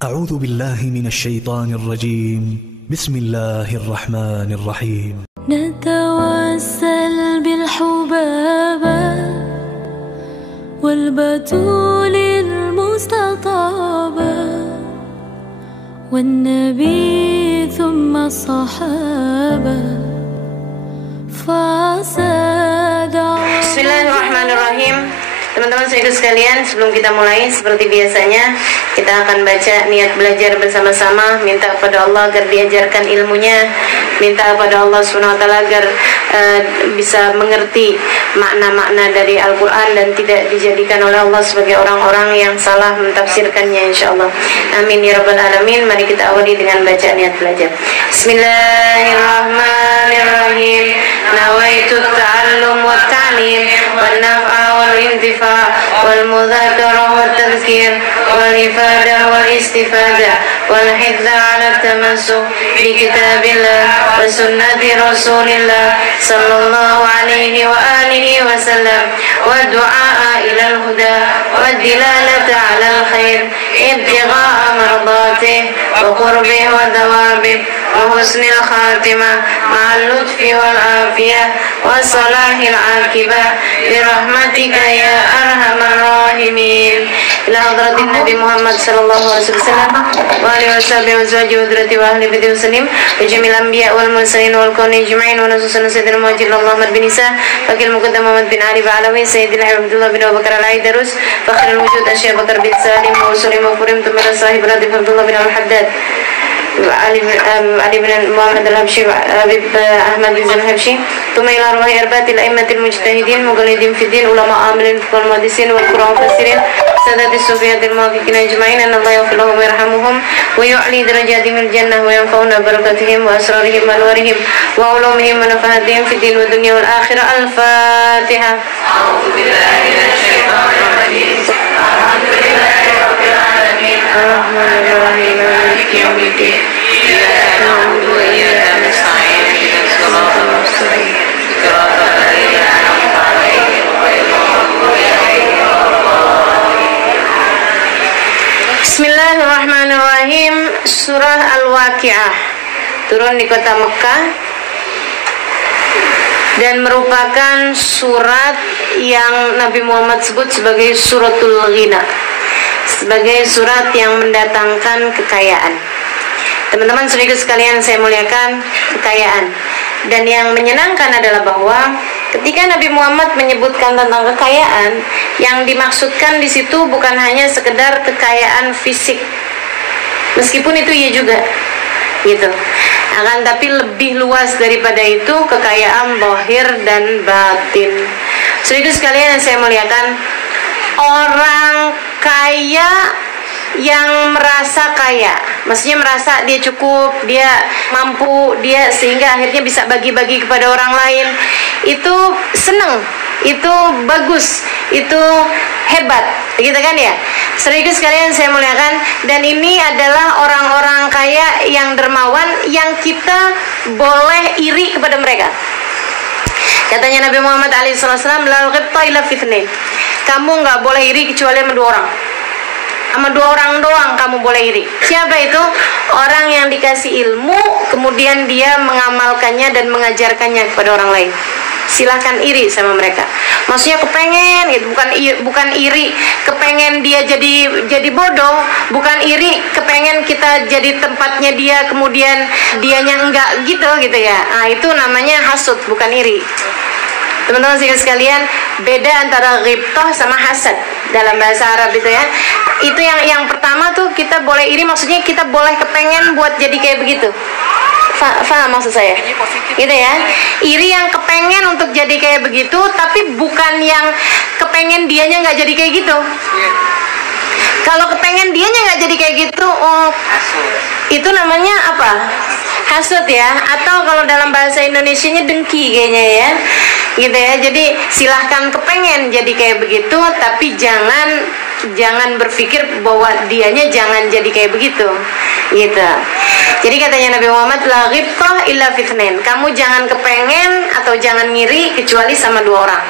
أعوذ بالله من الشيطان الرجيم بسم الله الرحمن الرحيم نتوسل بالحبابة والبتول المستطابة والنبي ثم الصحابة فساد. Bismillahirrahmanirrahim. Teman-teman saudara sekalian, sebelum kita mulai seperti biasanya kita akan baca niat belajar bersama-sama, minta kepada Allah agar diajarkan ilmunya, minta kepada Allah SWT agar bisa mengerti makna-makna dari Al-Quran dan tidak dijadikan oleh Allah sebagai orang-orang yang salah mentafsirkannya, insyaAllah. Amin ya rabbal alamin. Mari kita awali dengan baca niat belajar. Bismillahirrahmanirrahim. Nawaitu ta'allum wa ta'lim wa naf'a wal intifa' wal mudhakara wa tadhkir wal ifadah wal istifadah wal hidha ala tamassuk bi kitabillah wa sunnati rasulillah sallallahu alaihi wa alihi wa sallam wa du'a ila al-huda wa dilalata ala al-khair ibtigha'a mardatih wa qurbih wa dawabih wa husnil khatimah ma'al lutfi wal afiyah wa salahil akibah birahmatika ya arhamar rahimin. Ila hadratin Nabi Muhammad sallallahu alaihi wasallam wa alihi washabihi wa zawji wa dhurriyyati wa ahli baiti wasallim wa jamil anbiya wal mursalin wal kauni ajma'in wa nasusun sayyidina Muhammad Muhammad bin Isa wakil muqaddam Muhammad bin Ali Ba'alawi sayyidina Abdullah bin Abu Bakar al-Aidarus fakhrul wujud Syekh Bakar bin Salim wa usulim wa furim tumara sahib radhiyallahu Abdullah bin Al-Haddad Ali bin Muhammad al-Habsyi Habib Ahmad bin al-Habsyi thumma ila arwahi arba'atil a'immatil mujtahidin muqallidin fi din ulama amilin wal muhaddisin wal qur'an mufassirin sadatis sufiyatil muwaffiqin ajma'in an Allah yaghfir lahum wa yarhamuhum wa yu'li darajatihim fil jannah wa yanfa'una barakatihim wa asrarihim wa anwarihim wa ulumihim wa nafahatihim fid din wa dunya wal akhirah. Al-Fatihah. A'udzu billahi minasy syaithanir rajim. Alhamdulillahi rabbil alamin arrahmanir rahim maliki yaumiddin iyyaka na'budu wa iyyaka nasta'in ihdinas siratal mustaqim siratal ladzina an'amta 'alaihim ghairil maghdubi 'alaihim waladdallin. Bismillahirrahmanirrahim. Surah Al-Waqi'ah turun di kota Mekah dan merupakan surat yang Nabi Muhammad sebut sebagai suratul ghina, sebagai surat yang mendatangkan kekayaan. Teman-teman saudara sekalian saya muliakan, kekayaan. Dan yang menyenangkan adalah bahwa ketika Nabi Muhammad menyebutkan tentang kekayaan, yang dimaksudkan di situ bukan hanya sekedar kekayaan fisik, meskipun itu iya juga, gitu. Akan tapi lebih luas daripada itu, kekayaan zahir dan batin. Saudara sekalian yang saya muliakan, orang kaya yang merasa kaya, maksudnya merasa dia cukup, dia mampu, dia sehingga akhirnya bisa bagi-bagi kepada orang lain, itu seneng, itu bagus, itu hebat, gitu kan ya. Saudara sekalian saya muliakan, dan ini adalah orang-orang kaya yang dermawan yang kita boleh iri kepada mereka. Katanya Nabi Muhammad SAW, la ghibta illa fitnain. Kamu nggak boleh iri kecuali sama dua orang. Sama dua orang doang kamu boleh iri. Siapa itu? Orang yang dikasih ilmu kemudian dia mengamalkannya dan mengajarkannya kepada orang lain. Silahkan iri sama mereka. Maksudnya kepengen gitu, bukan iri kepengen dia jadi bodoh, bukan iri kepengen kita jadi tempatnya dia kemudian dianya enggak gitu ya. Nah, itu namanya hasud, bukan iri. Teman-teman sekalian, beda antara ghibtah sama hasad dalam bahasa Arab itu ya. Itu yang pertama tuh kita boleh iri, maksudnya kita boleh kepengen buat jadi kayak begitu. Faham maksud saya? Gitu ya. Iri yang kepengen untuk jadi kayak begitu, tapi bukan yang kepengen dianya nggak jadi kayak gitu. Kalau kepengen dianya nggak jadi kayak gitu, itu namanya apa? Hasud ya. Atau kalau dalam bahasa Indonesianya dengki kayaknya ya. Gitu ya. Jadi silahkan kepengen jadi kayak begitu, tapi jangan berpikir bahwa dianya jangan jadi kayak begitu. Gitu. Jadi katanya Nabi Muhammad, la ghibtah illa fitnain. Kamu jangan kepengen atau jangan ngiri kecuali sama dua orang.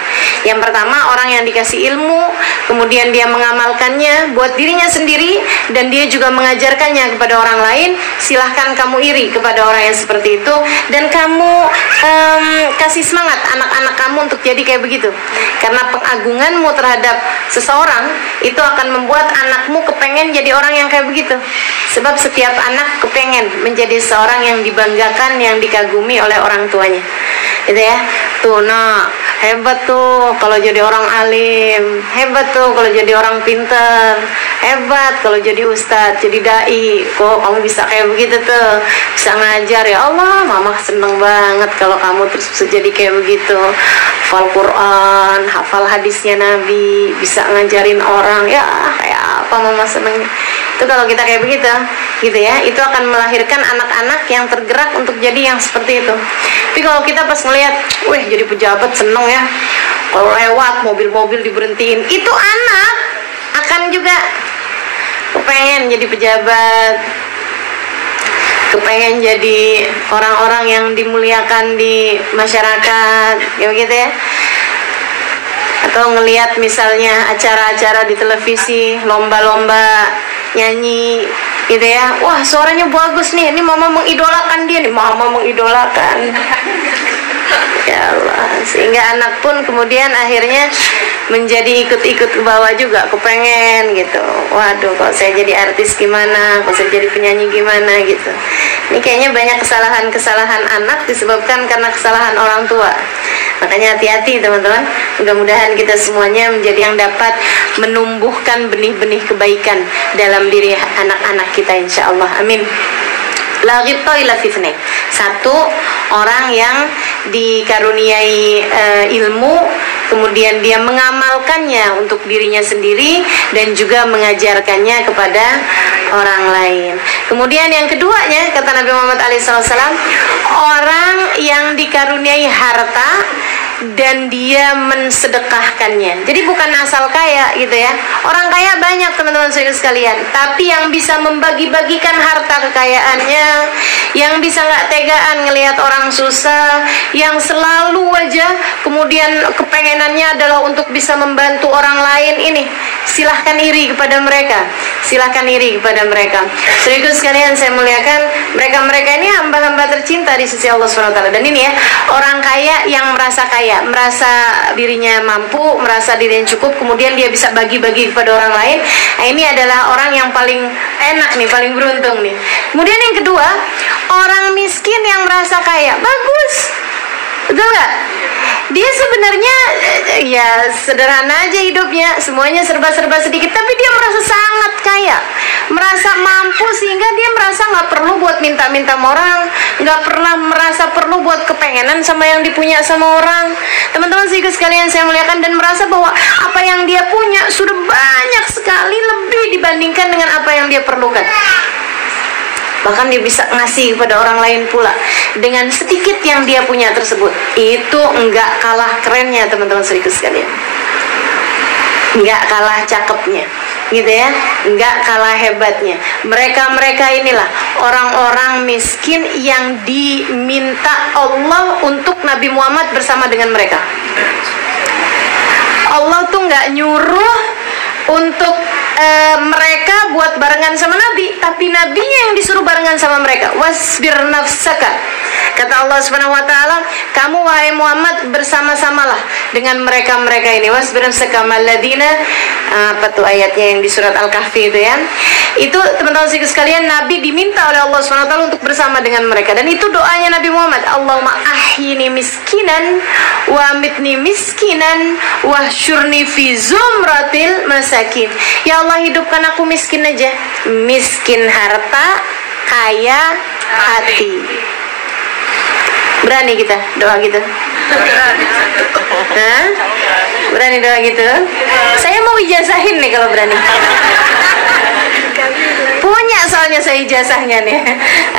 Yang pertama, orang yang dikasih ilmu, kemudian dia mengamalkannya buat dirinya sendiri, dan dia juga mengajarkannya kepada orang lain. Silahkan kamu iri kepada orang yang seperti itu, dan kamu kasih semangat anak-anak kamu untuk jadi kayak begitu. Karena pengagunganmu terhadap seseorang itu akan membuat anakmu kepengen jadi orang yang kayak begitu. Sebab setiap anak kepengen menjadi seorang yang dibanggakan, yang dikagumi oleh orang tuanya. Gitu ya. Tuh, nak, hebat tuh kalau jadi orang alim, hebat tuh kalau jadi orang pinter, hebat kalau jadi ustadz, jadi dai. Kok kamu bisa kayak begitu tuh, bisa ngajar, ya Allah, mama seneng banget kalau kamu terus bisa jadi kayak begitu. Hafal Quran, hafal hadisnya Nabi, bisa ngajarin orang, ya kayak apa mama seneng. Itu kalau kita kayak begitu, gitu ya, itu akan melahirkan anak-anak yang tergerak untuk jadi yang seperti itu. Tapi kalau kita pas ngelihat, wih jadi pejabat seneng ya, kalau lewat mobil-mobil diberhentiin, itu anak akan juga kepengen jadi pejabat, kepengen jadi orang-orang yang dimuliakan di masyarakat, ya gitu ya. Atau ngelihat misalnya acara-acara di televisi, lomba-lomba nyanyi, gitu ya. Wah, suaranya bagus nih, ini mama mengidolakan dia nih, mama mengidolakan. Ya Allah, sehingga anak pun kemudian akhirnya menjadi ikut-ikut ke bawah juga, kepengen gitu. Waduh, kalau saya jadi artis gimana, kalau saya jadi penyanyi gimana gitu. Ini kayaknya banyak kesalahan-kesalahan anak disebabkan karena kesalahan orang tua. Makanya hati-hati teman-teman. Mudah-mudahan kita semuanya menjadi yang dapat menumbuhkan benih-benih kebaikan dalam diri anak-anak kita, insya Allah. Amin. La ghibta illa fitnah. Satu, orang yang dikaruniai ilmu, kemudian dia mengamalkannya untuk dirinya sendiri dan juga mengajarkannya kepada orang lain. Kemudian yang keduanya, kata Nabi Muhammad SAW, orang yang dikaruniai harta dan dia mensedekahkannya. Jadi bukan asal kaya gitu ya. Orang kaya banyak teman-teman sekalian, tapi yang bisa membagi-bagikan harta kekayaannya, yang bisa nggak tegaan ngelihat orang susah, yang selalu aja kemudian kepengenannya adalah untuk bisa membantu orang lain, ini silahkan iri kepada mereka. Silahkan iri kepada mereka. Saudara sekalian saya muliakan, mereka-mereka ini hamba-hamba tercinta di sisi Allah SWT. Dan ini ya, orang kaya yang merasa kaya, merasa dirinya mampu, merasa dirinya cukup, kemudian dia bisa bagi-bagi kepada orang lain. Nah, ini adalah orang yang paling enak nih, paling beruntung nih. Kemudian yang kedua, orang miskin yang merasa kaya. Bagus, betul nggak? Dia sebenarnya ya sederhana aja hidupnya, semuanya serba-serba sedikit, tapi dia merasa sangat kaya, merasa mampu, sehingga dia merasa nggak perlu buat minta-minta sama orang, nggak pernah merasa perlu buat kepengenan sama yang dipunya sama orang. Teman-teman sekalian saya muliakan, dan merasa bahwa apa yang dia punya sudah banyak sekali lebih dibandingkan dengan apa yang dia perlukan. Bahkan dia bisa ngasih kepada orang lain pula dengan sedikit yang dia punya tersebut. Itu enggak kalah kerennya teman-teman sekalian, enggak kalah cakepnya, gitu ya, enggak kalah hebatnya. Mereka inilah orang-orang miskin yang diminta Allah untuk Nabi Muhammad bersama dengan mereka. Allah tuh enggak nyuruh untuk mereka buat barengan sama Nabi, tapi Nabinya yang disuruh barengan sama mereka. Wasbir nafsaka, kata Allah Subhanahu wa taala, kamu wahai Muhammad bersama-samalah dengan mereka-mereka ini. Wasbir nafsaka maladina, apa tuh ayatnya yang di surat Al-Kahfi itu ya. Itu teman-teman sekalian, Nabi diminta oleh Allah Subhanahu wa taala untuk bersama dengan mereka, dan itu doanya Nabi Muhammad. Allahumma ahyini miskinan wa amitni miskinan wahsyurni fi zumratil masakin. Ya Allah, hidupkan aku miskin aja, miskin harta, kaya hati. Berani kita doa gitu? Hah? Berani doa gitu? Saya mau ijazahin nih kalau berani. Punya soalnya saya ijazahnya nih.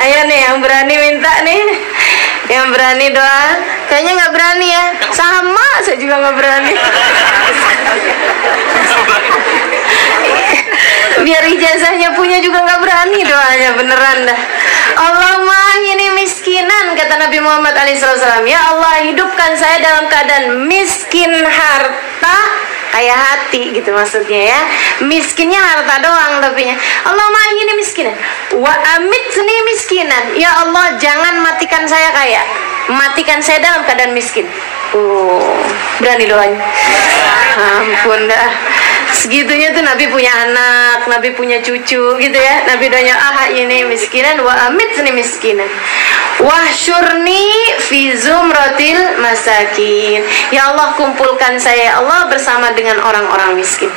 Ayo nih yang berani minta nih, yang berani doa. Kayaknya nggak berani ya? Sama, saya juga nggak berani. Biar ijazahnya punya juga nggak berani doanya, beneran dah. Allahumma ahyini miskinan, kata Nabi Muhammad SAW. Ya Allah, hidupkan saya dalam keadaan miskin harta, kayak hati gitu maksudnya ya. Miskinnya harta doang tapinya. Allahumma ahyini miskinan wa amitni miskinan. Ya Allah, jangan matikan saya kaya, matikan saya dalam keadaan miskin. Berani doanya. Ampun dah. Segitunya tuh Nabi punya anak, Nabi punya cucu gitu ya. Nabi doanya ini miskinan wa amitni miskinan. Wahsyurni fi zumratil masakin. Ya Allah, kumpulkan saya Allah bersama dengan orang-orang miskin.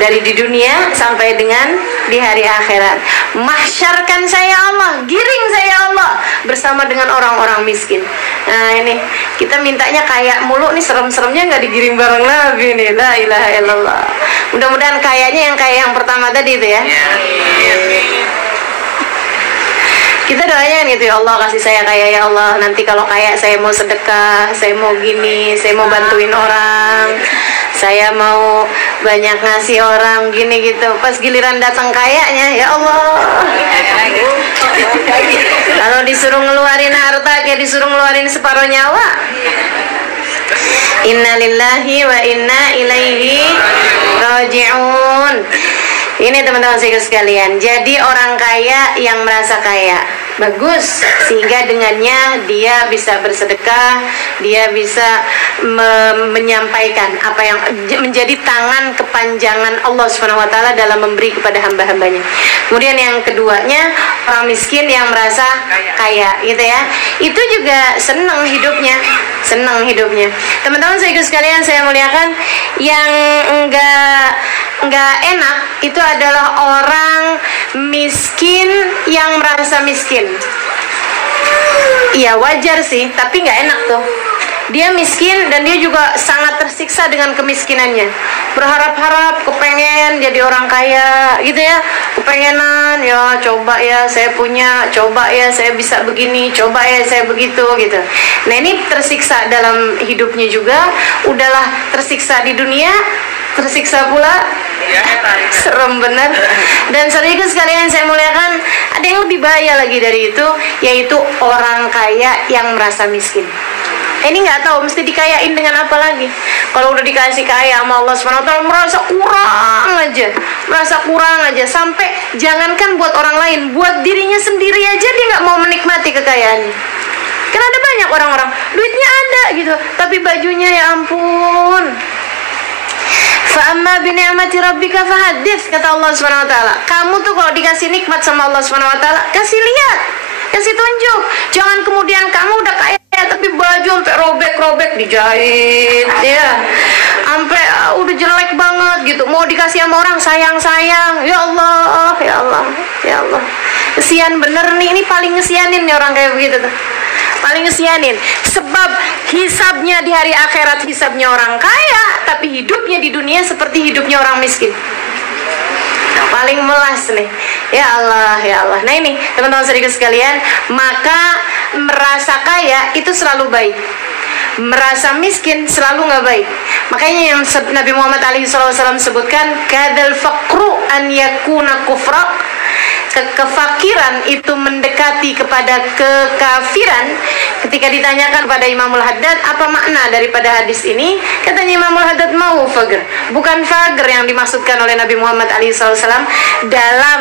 Dari di dunia sampai dengan di hari akhirat. Mahsyarkan saya Allah, giring saya Allah bersama dengan orang-orang miskin. Nah ini kita mintanya kayak mulu nih, serem-seremnya nggak digiring bareng Nabi nih. La ilaha illallah. Mudah-mudahan kayaknya yang kayak yang pertama tadi itu ya. Kita doanya gitu, ya Allah kasih saya kaya ya Allah. Nanti kalau kaya saya mau sedekah, saya mau gini, saya mau bantuin orang, saya mau banyak ngasih orang gini gitu. Pas giliran datang kayanya, ya Allah, kalau disuruh ngeluarin harta kayak disuruh ngeluarin separuh nyawa. Inna lillahi wa inna ilaihi raji'un. Ini teman-teman sekalian, jadi orang kaya yang merasa kaya bagus, sehingga dengannya dia bisa bersedekah, dia bisa menyampaikan apa yang menjadi tangan kepanjangan Allah SWT dalam memberi kepada hamba-hambanya. Kemudian yang keduanya, orang miskin yang merasa kaya gitu ya, itu juga senang hidupnya, senang hidupnya. Teman-teman sekalian saya muliakan, yang enggak enak itu adalah orang miskin yang merasa miskin. Iya wajar sih, tapi nggak enak tuh. Dia miskin dan dia juga sangat tersiksa dengan kemiskinannya. Berharap-harap, kepengen jadi orang kaya gitu ya. Kepengenan, ya coba ya saya punya, coba ya saya bisa begini, coba ya saya begitu gitu. Nah ini tersiksa dalam hidupnya juga. Udahlah tersiksa di dunia, tersiksa pula. Serem bener. Dan saudara sekalian saya muliakan, ada yang lebih bahaya lagi dari itu, yaitu orang kaya yang merasa miskin. Ini nggak tahu mesti dikayain dengan apa lagi. Kalau udah dikasih kaya sama Allah SWT, merasa kurang aja, sampai jangankan buat orang lain, buat dirinya sendiri aja dia nggak mau menikmati kekayaannya. Kan ada banyak orang-orang duitnya ada gitu, tapi bajunya ya ampun. Fa'amma bini'amati rabbika fahadits, kata Allah SWT. Kamu tuh kalau dikasih nikmat sama Allah SWT, kasih lihat, kasih tunjuk. Jangan kemudian kamu udah kaya tapi baju sampai robek-robek dijahit ya, sampai udah jelek banget gitu, mau dikasih sama orang sayang-sayang. Ya Allah, ya Allah, ya Allah, kesian bener nih, ini paling ngesianin nih orang kayak begitu tuh, paling ngesianin. Sebab hisabnya di hari akhirat hisabnya orang kaya, tapi hidupnya di dunia seperti hidupnya orang miskin. Paling melas nih. Ya Allah, ya Allah. Nah ini teman-teman saudara sekalian, maka merasa kaya itu selalu baik, merasa miskin selalu nggak baik. Makanya yang Nabi Muhammad SAW sebutkan, kadal faqru an yakuna kufra. Kefakiran itu mendekati kepada kekafiran. Ketika ditanyakan kepada Imamul Haddad apa makna daripada hadis ini, katanya Imamul Haddad mau fagr, bukan fagr yang dimaksudkan oleh Nabi Muhammad SAW dalam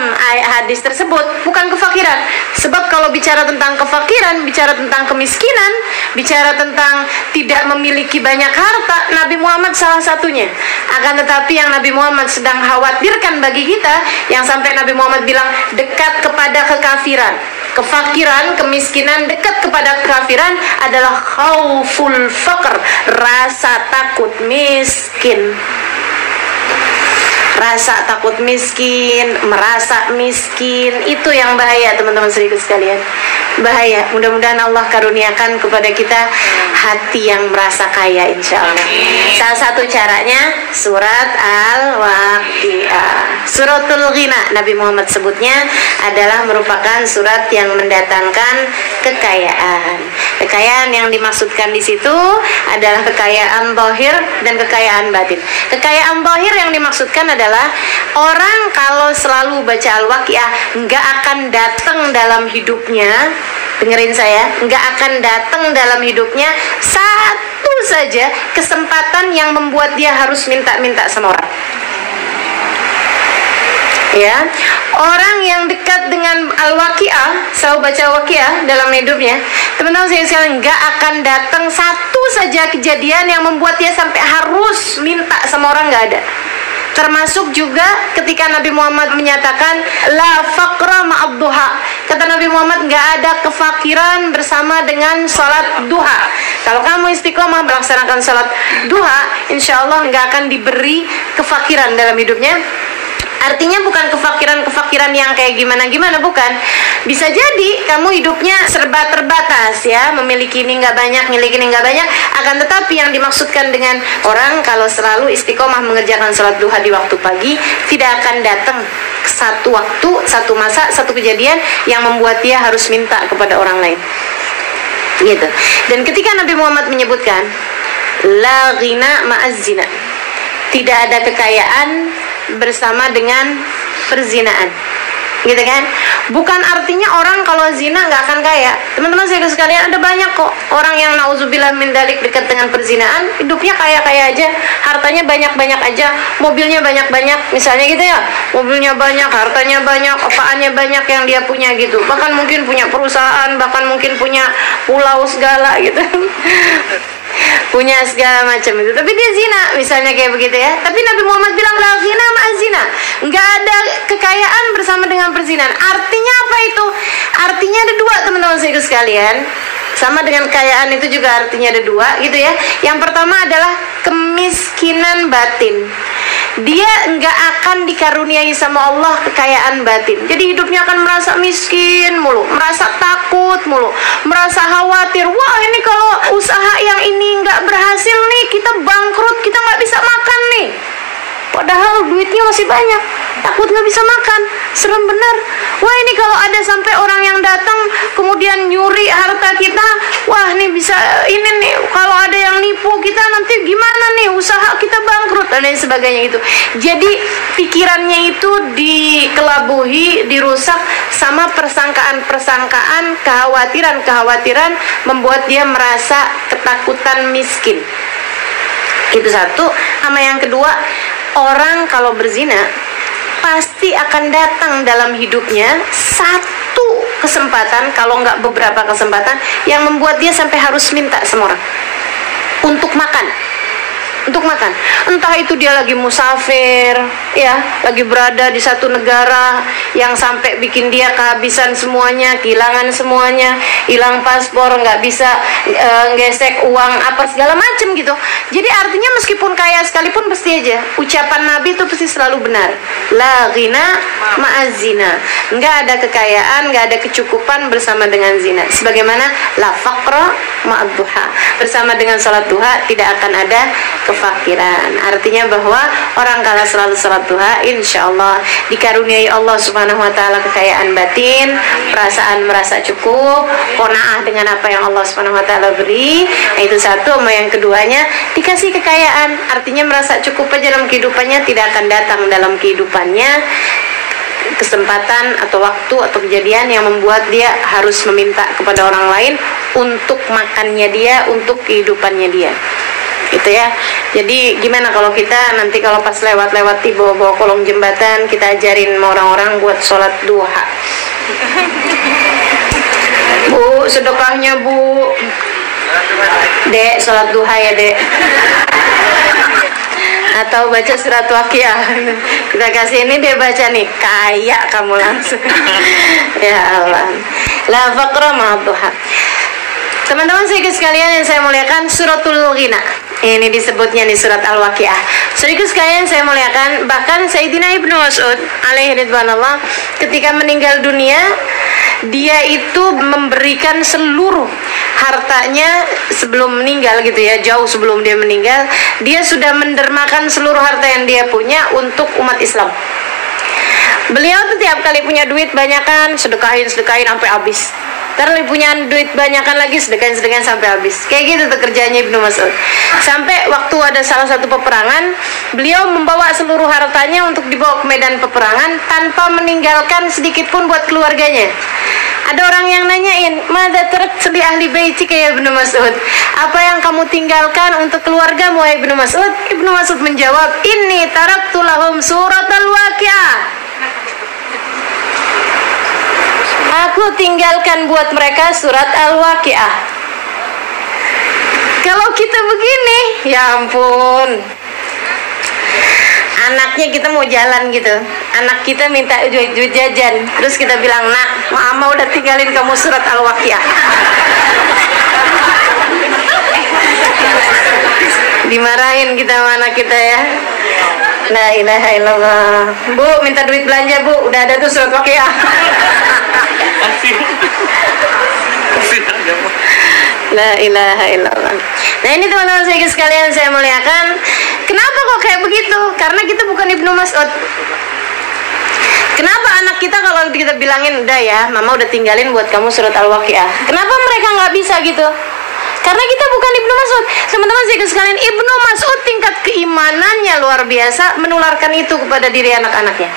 hadis tersebut, bukan kefakiran. Sebab kalau bicara tentang kefakiran, bicara tentang kemiskinan, bicara tentang tidak memiliki banyak harta, Nabi Muhammad salah satunya. Akan tetapi yang Nabi Muhammad sedang khawatirkan bagi kita, yang sampai Nabi Muhammad bilang dekat kepada kekafiran, kefakiran, kemiskinan, dekat kepada kekafiran adalah khauful faqr, rasa takut miskin. Rasa takut miskin, merasa miskin, itu yang bahaya teman-teman sedikit sekalian. Bahaya. Mudah-mudahan Allah karuniakan kepada kita hati yang merasa kaya, insya Allah. Salah satu caranya surat Al-Waqi'ah, suratul Ghina, Nabi Muhammad sebutnya adalah merupakan surat yang mendatangkan kekayaan. Kekayaan yang dimaksudkan di situ adalah kekayaan zahir dan kekayaan batin. Kekayaan zahir yang dimaksudkan adalah adalah orang kalau selalu baca Al-Waqiah nggak akan datang dalam hidupnya, dengerin saya, nggak akan datang dalam hidupnya satu saja kesempatan yang membuat dia harus minta-minta sama orang. Ya, orang yang dekat dengan Al-Waqiah, selalu baca Al-Waqiah dalam hidupnya, teman-teman saya sekalian, nggak akan datang satu saja kejadian yang membuat dia sampai harus minta sama orang, nggak ada. Termasuk juga ketika Nabi Muhammad menyatakan la faqra ma'ad duha. Kata Nabi Muhammad, nggak ada kefakiran bersama dengan sholat duha. Kalau kamu istiqomah melaksanakan sholat duha, insya Allah nggak akan diberi kefakiran dalam hidupnya. Artinya bukan kefakiran yang kayak gimana-gimana, bukan. Bisa jadi kamu hidupnya serba terbatas ya, memiliki ini nggak banyak, miliki ini nggak banyak. Akan tetapi yang dimaksudkan dengan orang kalau selalu istiqomah mengerjakan sholat duha di waktu pagi, tidak akan datang satu waktu, satu masa, satu kejadian yang membuat dia harus minta kepada orang lain. Gitu. Dan ketika Nabi Muhammad menyebutkan la ghina ma'az zina, tidak ada kekayaan bersama dengan perzinaan, gitu kan? Bukan artinya orang kalau zina nggak akan kaya. Teman-teman saya sekalian, ada banyak kok orang yang nauzubillah min dzalik dekat dengan perzinaan, hidupnya kaya-kaya aja, hartanya banyak-banyak aja, mobilnya banyak-banyak, misalnya gitu ya, mobilnya banyak, hartanya banyak, apaannya banyak yang dia punya gitu, bahkan mungkin punya perusahaan, bahkan mungkin punya pulau segala gitu. Punya segala macam itu, tapi dia zina, misalnya kayak begitu ya. Tapi Nabi Muhammad bilang la ghina ma'az zina, nggak ada kekayaan bersama dengan perzinahan. Artinya apa itu? Artinya ada dua, teman-teman saya sekalian. Sama dengan kekayaan itu juga artinya ada dua, gitu ya. Yang pertama adalah kemiskinan batin. Dia nggak akan dikaruniai sama Allah kekayaan batin. Jadi hidupnya akan merasa miskin mulu, merasa takut mulu, merasa khawatir. Wah, ini kalau usaha yang ini nggak berhasil nih, kita bangkrut, kita nggak bisa makan nih. Padahal duitnya masih banyak, takut nggak bisa makan, serem benar. Wah, ini kalau ada sampai orang yang datang kemudian nyuri harta kita, wah ini bisa ini nih, kalau ada yang nipu kita nanti gimana nih, usaha kita bangkrut dan lain sebagainya itu. Jadi pikirannya itu dikelabuhi, dirusak sama persangkaan-persangkaan, kekhawatiran-kekhawatiran membuat dia merasa ketakutan miskin. Itu satu. Sama yang kedua, orang kalau berzina pasti akan datang dalam hidupnya satu kesempatan, kalau nggak beberapa kesempatan, yang membuat dia sampai harus minta sama orang untuk makan. Untuk makan, entah itu dia lagi musafir, ya, lagi berada di satu negara yang sampai bikin dia kehabisan semuanya, kehilangan semuanya, hilang paspor, nggak bisa gesek uang apa segala macem gitu. Jadi artinya meskipun kaya sekalipun pasti aja ucapan Nabi itu pasti selalu benar. La ghina ma'az zina, nggak ada kekayaan, nggak ada kecukupan bersama dengan zina. Sebagaimana la faqra ma'ad duha, bersama dengan salat duha tidak akan ada kefakiran. Artinya bahwa orang kalau selalu salat duha, insya Allah dikaruniai Allah Subhanahu Wa Taala kekayaan batin, perasaan merasa cukup, qanaah dengan apa yang Allah Subhanahu Wa Taala beri. Nah, itu satu. Sama yang keduanya dikasih kekayaan, artinya merasa cukup aja dalam kehidupannya, tidak akan datang dalam kehidupannya kesempatan atau waktu atau kejadian yang membuat dia harus meminta kepada orang lain untuk makannya dia, untuk kehidupannya dia. Gitu ya. Jadi gimana kalau kita nanti kalau pas lewat-lewat di bawah-bawah kolong jembatan, kita ajarin orang-orang buat sholat duha. Bu, sedekahnya Bu. Dek, sholat duha ya Dek. Atau baca surat Waqiah. Kita kasih ini, dia baca nih, kaya kamu langsung. Ya Allah. La faqra ma'ad duha. Teman-teman saya sekalian yang saya muliakan, suratul ghina. Ini disebutnya di surat Al-Waqiah. Saudaraku sekalian saya muliakan, bahkan Sayyidina Ibnu Mas'ud alaihi ridwanullah ketika meninggal dunia, dia itu memberikan seluruh hartanya sebelum meninggal gitu ya, jauh sebelum dia meninggal, dia sudah mendermakan seluruh harta yang dia punya untuk umat Islam. Beliau tuh tiap kali punya duit banyak kan, sedekahin sampai habis. Ntar punya duit banyakan lagi, sedekah sampai habis. Kayak gitu tuh kerjanya Ibnu Mas'ud. Sampai waktu ada salah satu peperangan, beliau membawa seluruh hartanya untuk dibawa ke medan peperangan tanpa meninggalkan sedikit pun buat keluarganya. Ada orang yang nanyain, "Madza tarakta li ahli baitika ya Ibnu Mas'ud?" Apa yang kamu tinggalkan untuk keluargamu ya Ibnu Mas'ud? Ibnu Mas'ud menjawab, "Inni taraktu lahum suratal waqiah." Aku tinggalkan buat mereka surat Al-Waqiah. Kalau kita begini, ya ampun. Anaknya kita mau jalan gitu, anak kita minta duit jajan, terus kita bilang, "Nak, mama udah tinggalin kamu surat Al-Waqiah." Dimarahin kita sama anak kita ya. La ilaha illallah. Bu, minta duit belanja bu, udah ada tuh surat Waqiah. La ilaha illallah. Nah ini teman-teman saya sekalian saya muliakan. Kenapa kok kayak begitu? Karena kita bukan Ibnu Mas'ud. Kenapa anak kita kalau kita bilangin, "Udah ya, mama udah tinggalin buat kamu surat Al-Waqiah." Kenapa mereka nggak bisa gitu? Karena kita bukan Ibnu Mas'ud. Teman-teman saya sekalian, Ibnu Mas'ud tingkat keimanannya luar biasa, menularkan itu kepada diri anak-anaknya.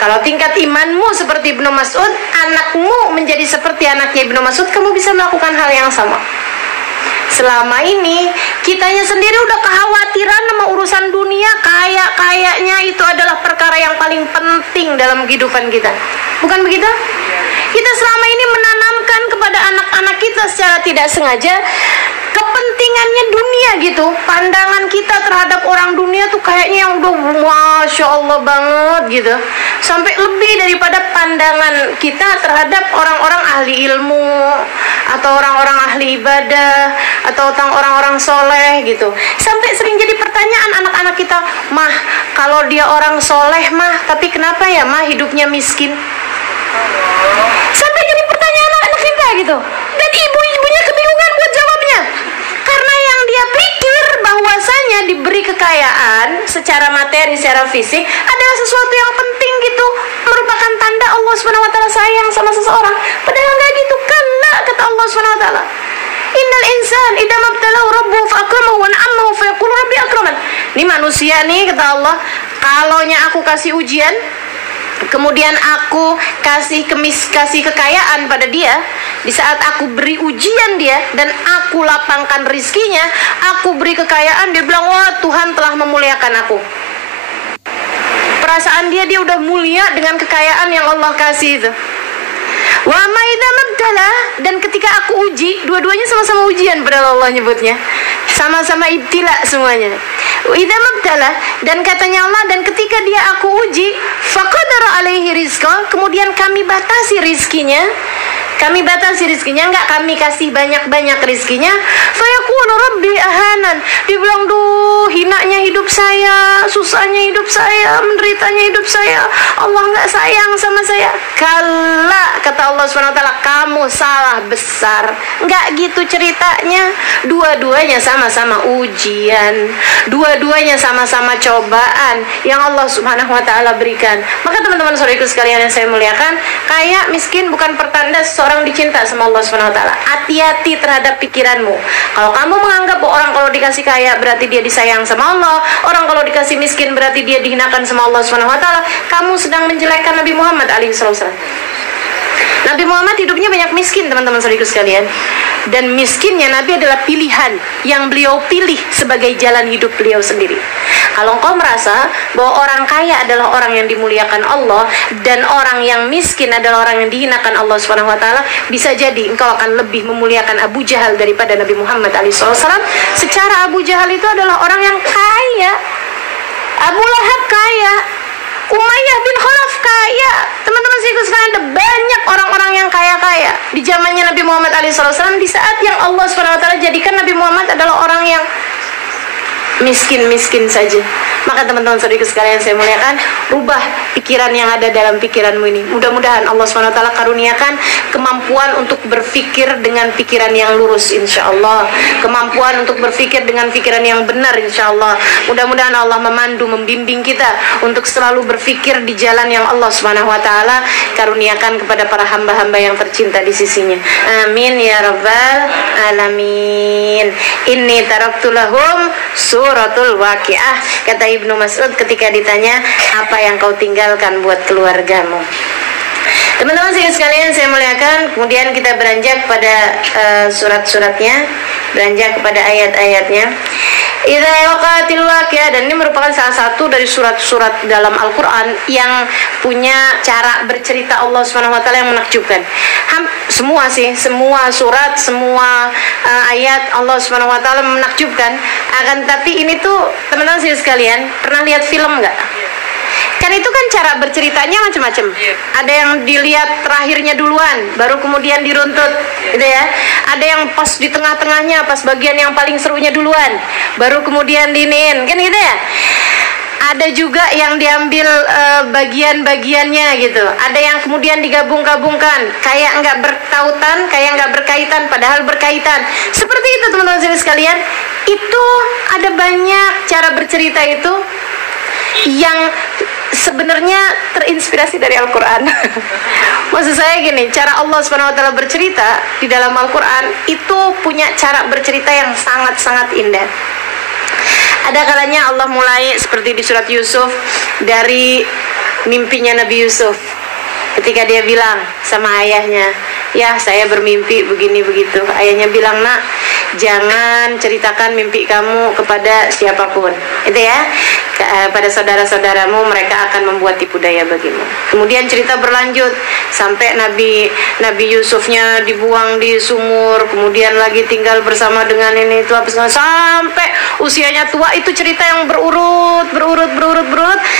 Kalau tingkat imanmu seperti Ibnu Mas'ud, anakmu menjadi seperti anaknya Ibnu Mas'ud, kamu bisa melakukan hal yang sama. Selama ini kitanya sendiri udah kekhawatiran sama urusan dunia, kayaknya itu adalah perkara yang paling penting dalam kehidupan kita. Bukan begitu? Kita selama ini menanamkan kepada anak-anak kita secara tidak sengaja kepentingannya dunia gitu. Pandangan kita terhadap orang dunia tuh kayaknya yang udah Masya Allah banget gitu. Sampai lebih daripada pandangan kita terhadap orang-orang ahli ilmu, atau orang-orang ahli ibadah, atau orang-orang soleh gitu. Sampai sering jadi pertanyaan anak-anak kita, "Mah, kalau dia orang soleh mah, tapi kenapa ya mah hidupnya miskin?" Sampai jadi pertanyaan anak-anak kita gitu. Dan ibu-ibunya kebingungan buat jawabnya. Karena yang dia pikir bahwasanya diberi kekayaan secara materi, secara fisik adalah sesuatu yang penting gitu, merupakan tanda Allah SWT sayang sama seseorang. Padahal enggak gitu. Kalla, kata Allah SWT. Innal insan idza mabtalahu rabbuhu fa akramahu wa na'amahu fa yaqulu rabbi akraman. Ini manusia nih kata Allah, kalaunya aku kasih ujian, kemudian aku kasih kekayaan pada dia, di saat aku beri ujian dia dan aku lapangkan rizkinya, aku beri kekayaan, dia bilang, "Wah, Tuhan telah memuliakan aku." Perasaan dia udah mulia dengan kekayaan yang Allah kasih itu. Wa ma idza mabtala, dan ketika aku uji, dua-duanya sama-sama ujian padahal Allah nyebutnya. Sama-sama ibtila semuanya. Wa idza mabtala, dan katanya Allah, dan ketika dia aku uji, faqadara alaihi rizqa, kemudian kami batasi rizkinya. Kami batasi rizkinya, enggak kami kasih banyak-banyak rizkinya. Fayaqulu rabbi ahanan, dia bilang, "Duh, hinanya hidup saya, susahnya hidup saya, menderitanya hidup saya, Allah enggak sayang sama saya." Kalla, kata Allah SWT, kamu salah besar. Enggak gitu ceritanya. Dua-duanya sama-sama ujian, dua-duanya sama-sama cobaan yang Allah SWT berikan. Maka teman-teman saudaraku sekalian yang saya muliakan, kaya miskin bukan pertanda orang dicinta sama Allah SWT. Hati-hati terhadap pikiranmu. Kalau kamu menganggap bahwa orang kalau dikasih kaya berarti dia disayang sama Allah, orang kalau dikasih miskin berarti dia dihinakan sama Allah SWT, kamu sedang menjelekkan Nabi Muhammad alaihissalam. Nabi Muhammad hidupnya banyak miskin, teman-teman saudaraku sekalian. Dan miskinnya Nabi adalah pilihan yang beliau pilih sebagai jalan hidup beliau sendiri. Kalau engkau merasa bahwa orang kaya adalah orang yang dimuliakan Allah dan orang yang miskin adalah orang yang dihinakan Allah SWT, bisa jadi engkau akan lebih memuliakan Abu Jahal daripada Nabi Muhammad SAW. Secara Abu Jahal itu adalah orang yang kaya, Abu Lahab kaya, Umayyah bin Khalaf kaya. Teman-teman sekalian, ada banyak orang-orang yang kaya-kaya di zamannya Nabi Muhammad SAW, di saat yang Allah SWT jadikan Nabi Muhammad adalah orang yang miskin-miskin saja. Maka teman-teman saudariku sekalian saya muliakan, rubah pikiran yang ada dalam pikiranmu ini. Mudah-mudahan Allah SWT karuniakan kemampuan untuk berpikir dengan pikiran yang lurus, insya Allah. Kemampuan untuk berpikir dengan pikiran yang benar, insya Allah. Mudah-mudahan Allah memandu, membimbing kita untuk selalu berpikir di jalan yang Allah SWT karuniakan kepada para hamba-hamba yang tercinta di sisinya. Amin ya rabbal alamin. Inni taraktu lahum suratul waqiah. Kata Ibnu Mas'ud ketika ditanya, apa yang kau tinggalkan buat keluargamu? Teman-teman sekalian saya muliakan, kemudian kita beranjak pada surat-suratnya, beranjak kepada ayat-ayatnya. Idza waqa'atil waqi'ah, dan ini merupakan salah satu dari surat-surat dalam Al-Qur'an yang punya cara bercerita Allah Subhanahu wa taala yang menakjubkan. Semua surat, semua ayat Allah Subhanahu wa taala menakjubkan. Akan tapi ini tuh teman-teman sekalian, pernah lihat film enggak? Kan itu kan cara berceritanya macam-macam. Ada yang dilihat terakhirnya duluan, baru kemudian diruntut, gitu ya. Ada yang pas di tengah-tengahnya, pas bagian yang paling serunya duluan, baru kemudian diniin, kan gitu ya. Ada juga yang diambil bagian-bagiannya gitu. Ada yang kemudian digabung-gabungkan, kayak nggak bertautan, kayak nggak berkaitan, padahal berkaitan. Seperti itu teman-teman sekalian. Itu ada banyak cara bercerita itu yang sebenarnya terinspirasi dari Al-Quran. Maksud saya gini, cara Allah SWT bercerita di dalam Al-Quran itu punya cara bercerita yang sangat-sangat indah. Ada kalanya Allah mulai seperti di surat Yusuf dari mimpinya Nabi Yusuf. Ketika dia bilang sama ayahnya, ya saya bermimpi begini begitu. Ayahnya bilang, nak, jangan ceritakan mimpi kamu kepada siapapun, itu ya. Pada saudara-saudaramu, mereka akan membuat tipu daya bagimu. Kemudian cerita berlanjut sampai Nabi Yusufnya dibuang di sumur, kemudian lagi tinggal bersama dengan ini itu sampai usianya tua. Itu cerita yang berurut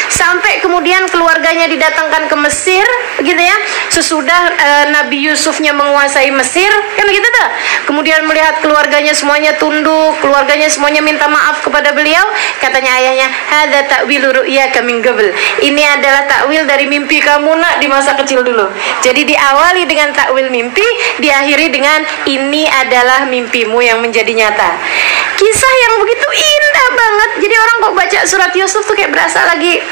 sampai kemudian keluarganya didatangkan ke Mesir, gitu ya. Sesudah Nabi Yusufnya menguasai Mesir, kan begitu tuh. Kemudian melihat keluarganya semuanya tunduk, keluarganya semuanya minta maaf kepada beliau. Katanya ayahnya, hadza ta'wilu ru'yaka min qabl. Ini adalah takwil dari mimpi kamu, nak, di masa kecil dulu. Jadi diawali dengan takwil mimpi, diakhiri dengan ini adalah mimpimu yang menjadi nyata. Kisah yang begitu indah banget. Jadi orang kok baca surat Yusuf tuh kayak berasa lagi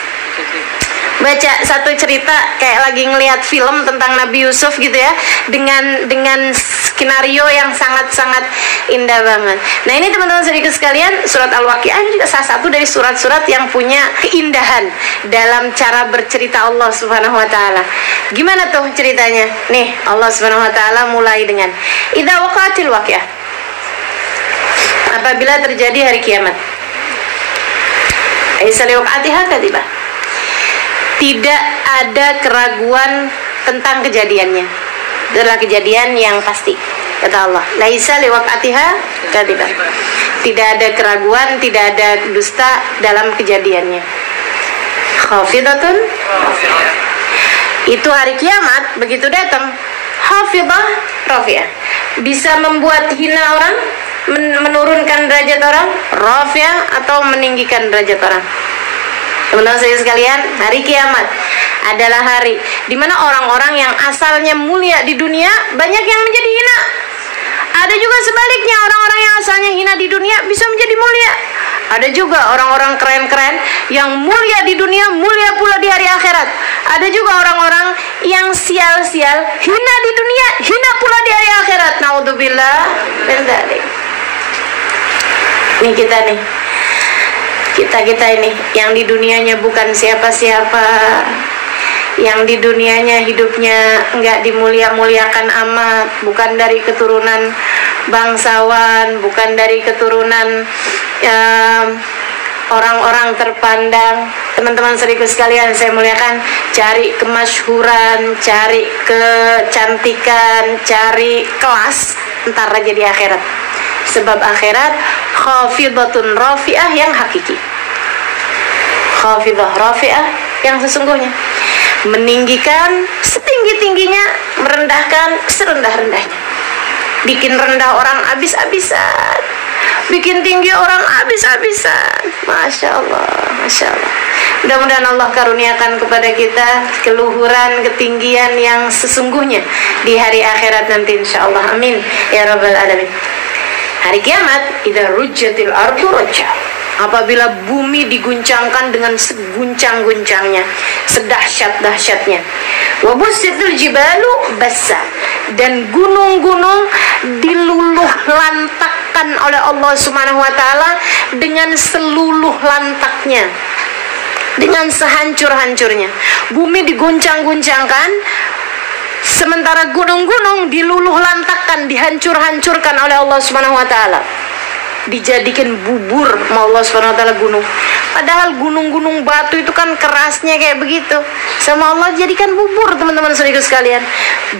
baca satu cerita, kayak lagi ngelihat film tentang Nabi Yusuf gitu ya, dengan skenario yang sangat-sangat indah banget. Nah ini teman-teman saudaraku sekalian, surat Al-Waqi'ah ini juga salah satu dari surat-surat yang punya keindahan dalam cara bercerita Allah Subhanahu wa taala. Gimana tuh ceritanya? Nih, Allah Subhanahu wa taala mulai dengan idza waqa'atil waqi'ah. Apabila terjadi hari kiamat. Aisa liwaqa'atiha kadibah. Tidak ada keraguan tentang kejadiannya. Itu adalah kejadian yang pasti, kata Allah. Laisa liwaqatiha kadhibah. Tidak ada keraguan, tidak ada dusta dalam kejadiannya. Khafidatun. Itu hari kiamat begitu datang. Khafidah rafi'ah. Bisa membuat hina orang, menurunkan derajat orang, rafi'ah, atau meninggikan derajat orang. Teman-teman saya sekalian, hari kiamat adalah hari di mana orang-orang yang asalnya mulia di dunia banyak yang menjadi hina. Ada juga sebaliknya, orang-orang yang asalnya hina di dunia bisa menjadi mulia. Ada juga orang-orang keren-keren yang mulia di dunia, mulia pula di hari akhirat. Ada juga orang-orang yang sial-sial, hina di dunia, hina pula di hari akhirat. Naudzubillah min dzalik. Ini kita nih. Kita ini yang di dunianya bukan siapa-siapa, yang di dunianya hidupnya enggak dimulia-muliakan amat, bukan dari keturunan bangsawan, bukan dari keturunan orang-orang terpandang. Teman-teman saudaraku sekalian saya muliakan, cari kemasyhuran, cari kecantikan, cari kelas, entar aja di akhirat. Sebab akhirat khafidatun rafi'ah yang hakiki. Khafidah rafi'ah yang sesungguhnya, meninggikan setinggi-tingginya, merendahkan serendah-rendahnya. Bikin rendah orang abis-abisan, bikin tinggi orang habis-habisan. Masya Allah, Masya Allah. Mudah-mudahan Allah karuniakan kepada kita keluhuran, ketinggian yang sesungguhnya di hari akhirat nanti, insya Allah. Amin ya rabbal alamin. Hari kiamat, idza rujjatil ardu rajja, apabila bumi diguncangkan dengan seguncang-guncangnya, sedahsyat-dahsyatnya. Wa bussitil jibalu bassa, dan gunung-gunung diluluh lantakkan oleh Allah Subhanahu wa taala dengan seluluh lantaknya, dengan sehancur-hancurnya. Bumi diguncang-guncangkan, sementara gunung-gunung diluluh lantakkan, dihancur-hancurkan oleh Allah Subhanahu wa taala. Dijadikan bubur sama Allah Subhanahu wa taala gunung. Padahal gunung-gunung batu itu kan kerasnya kayak begitu. Sama Allah jadikan bubur, teman-teman saudara sekalian.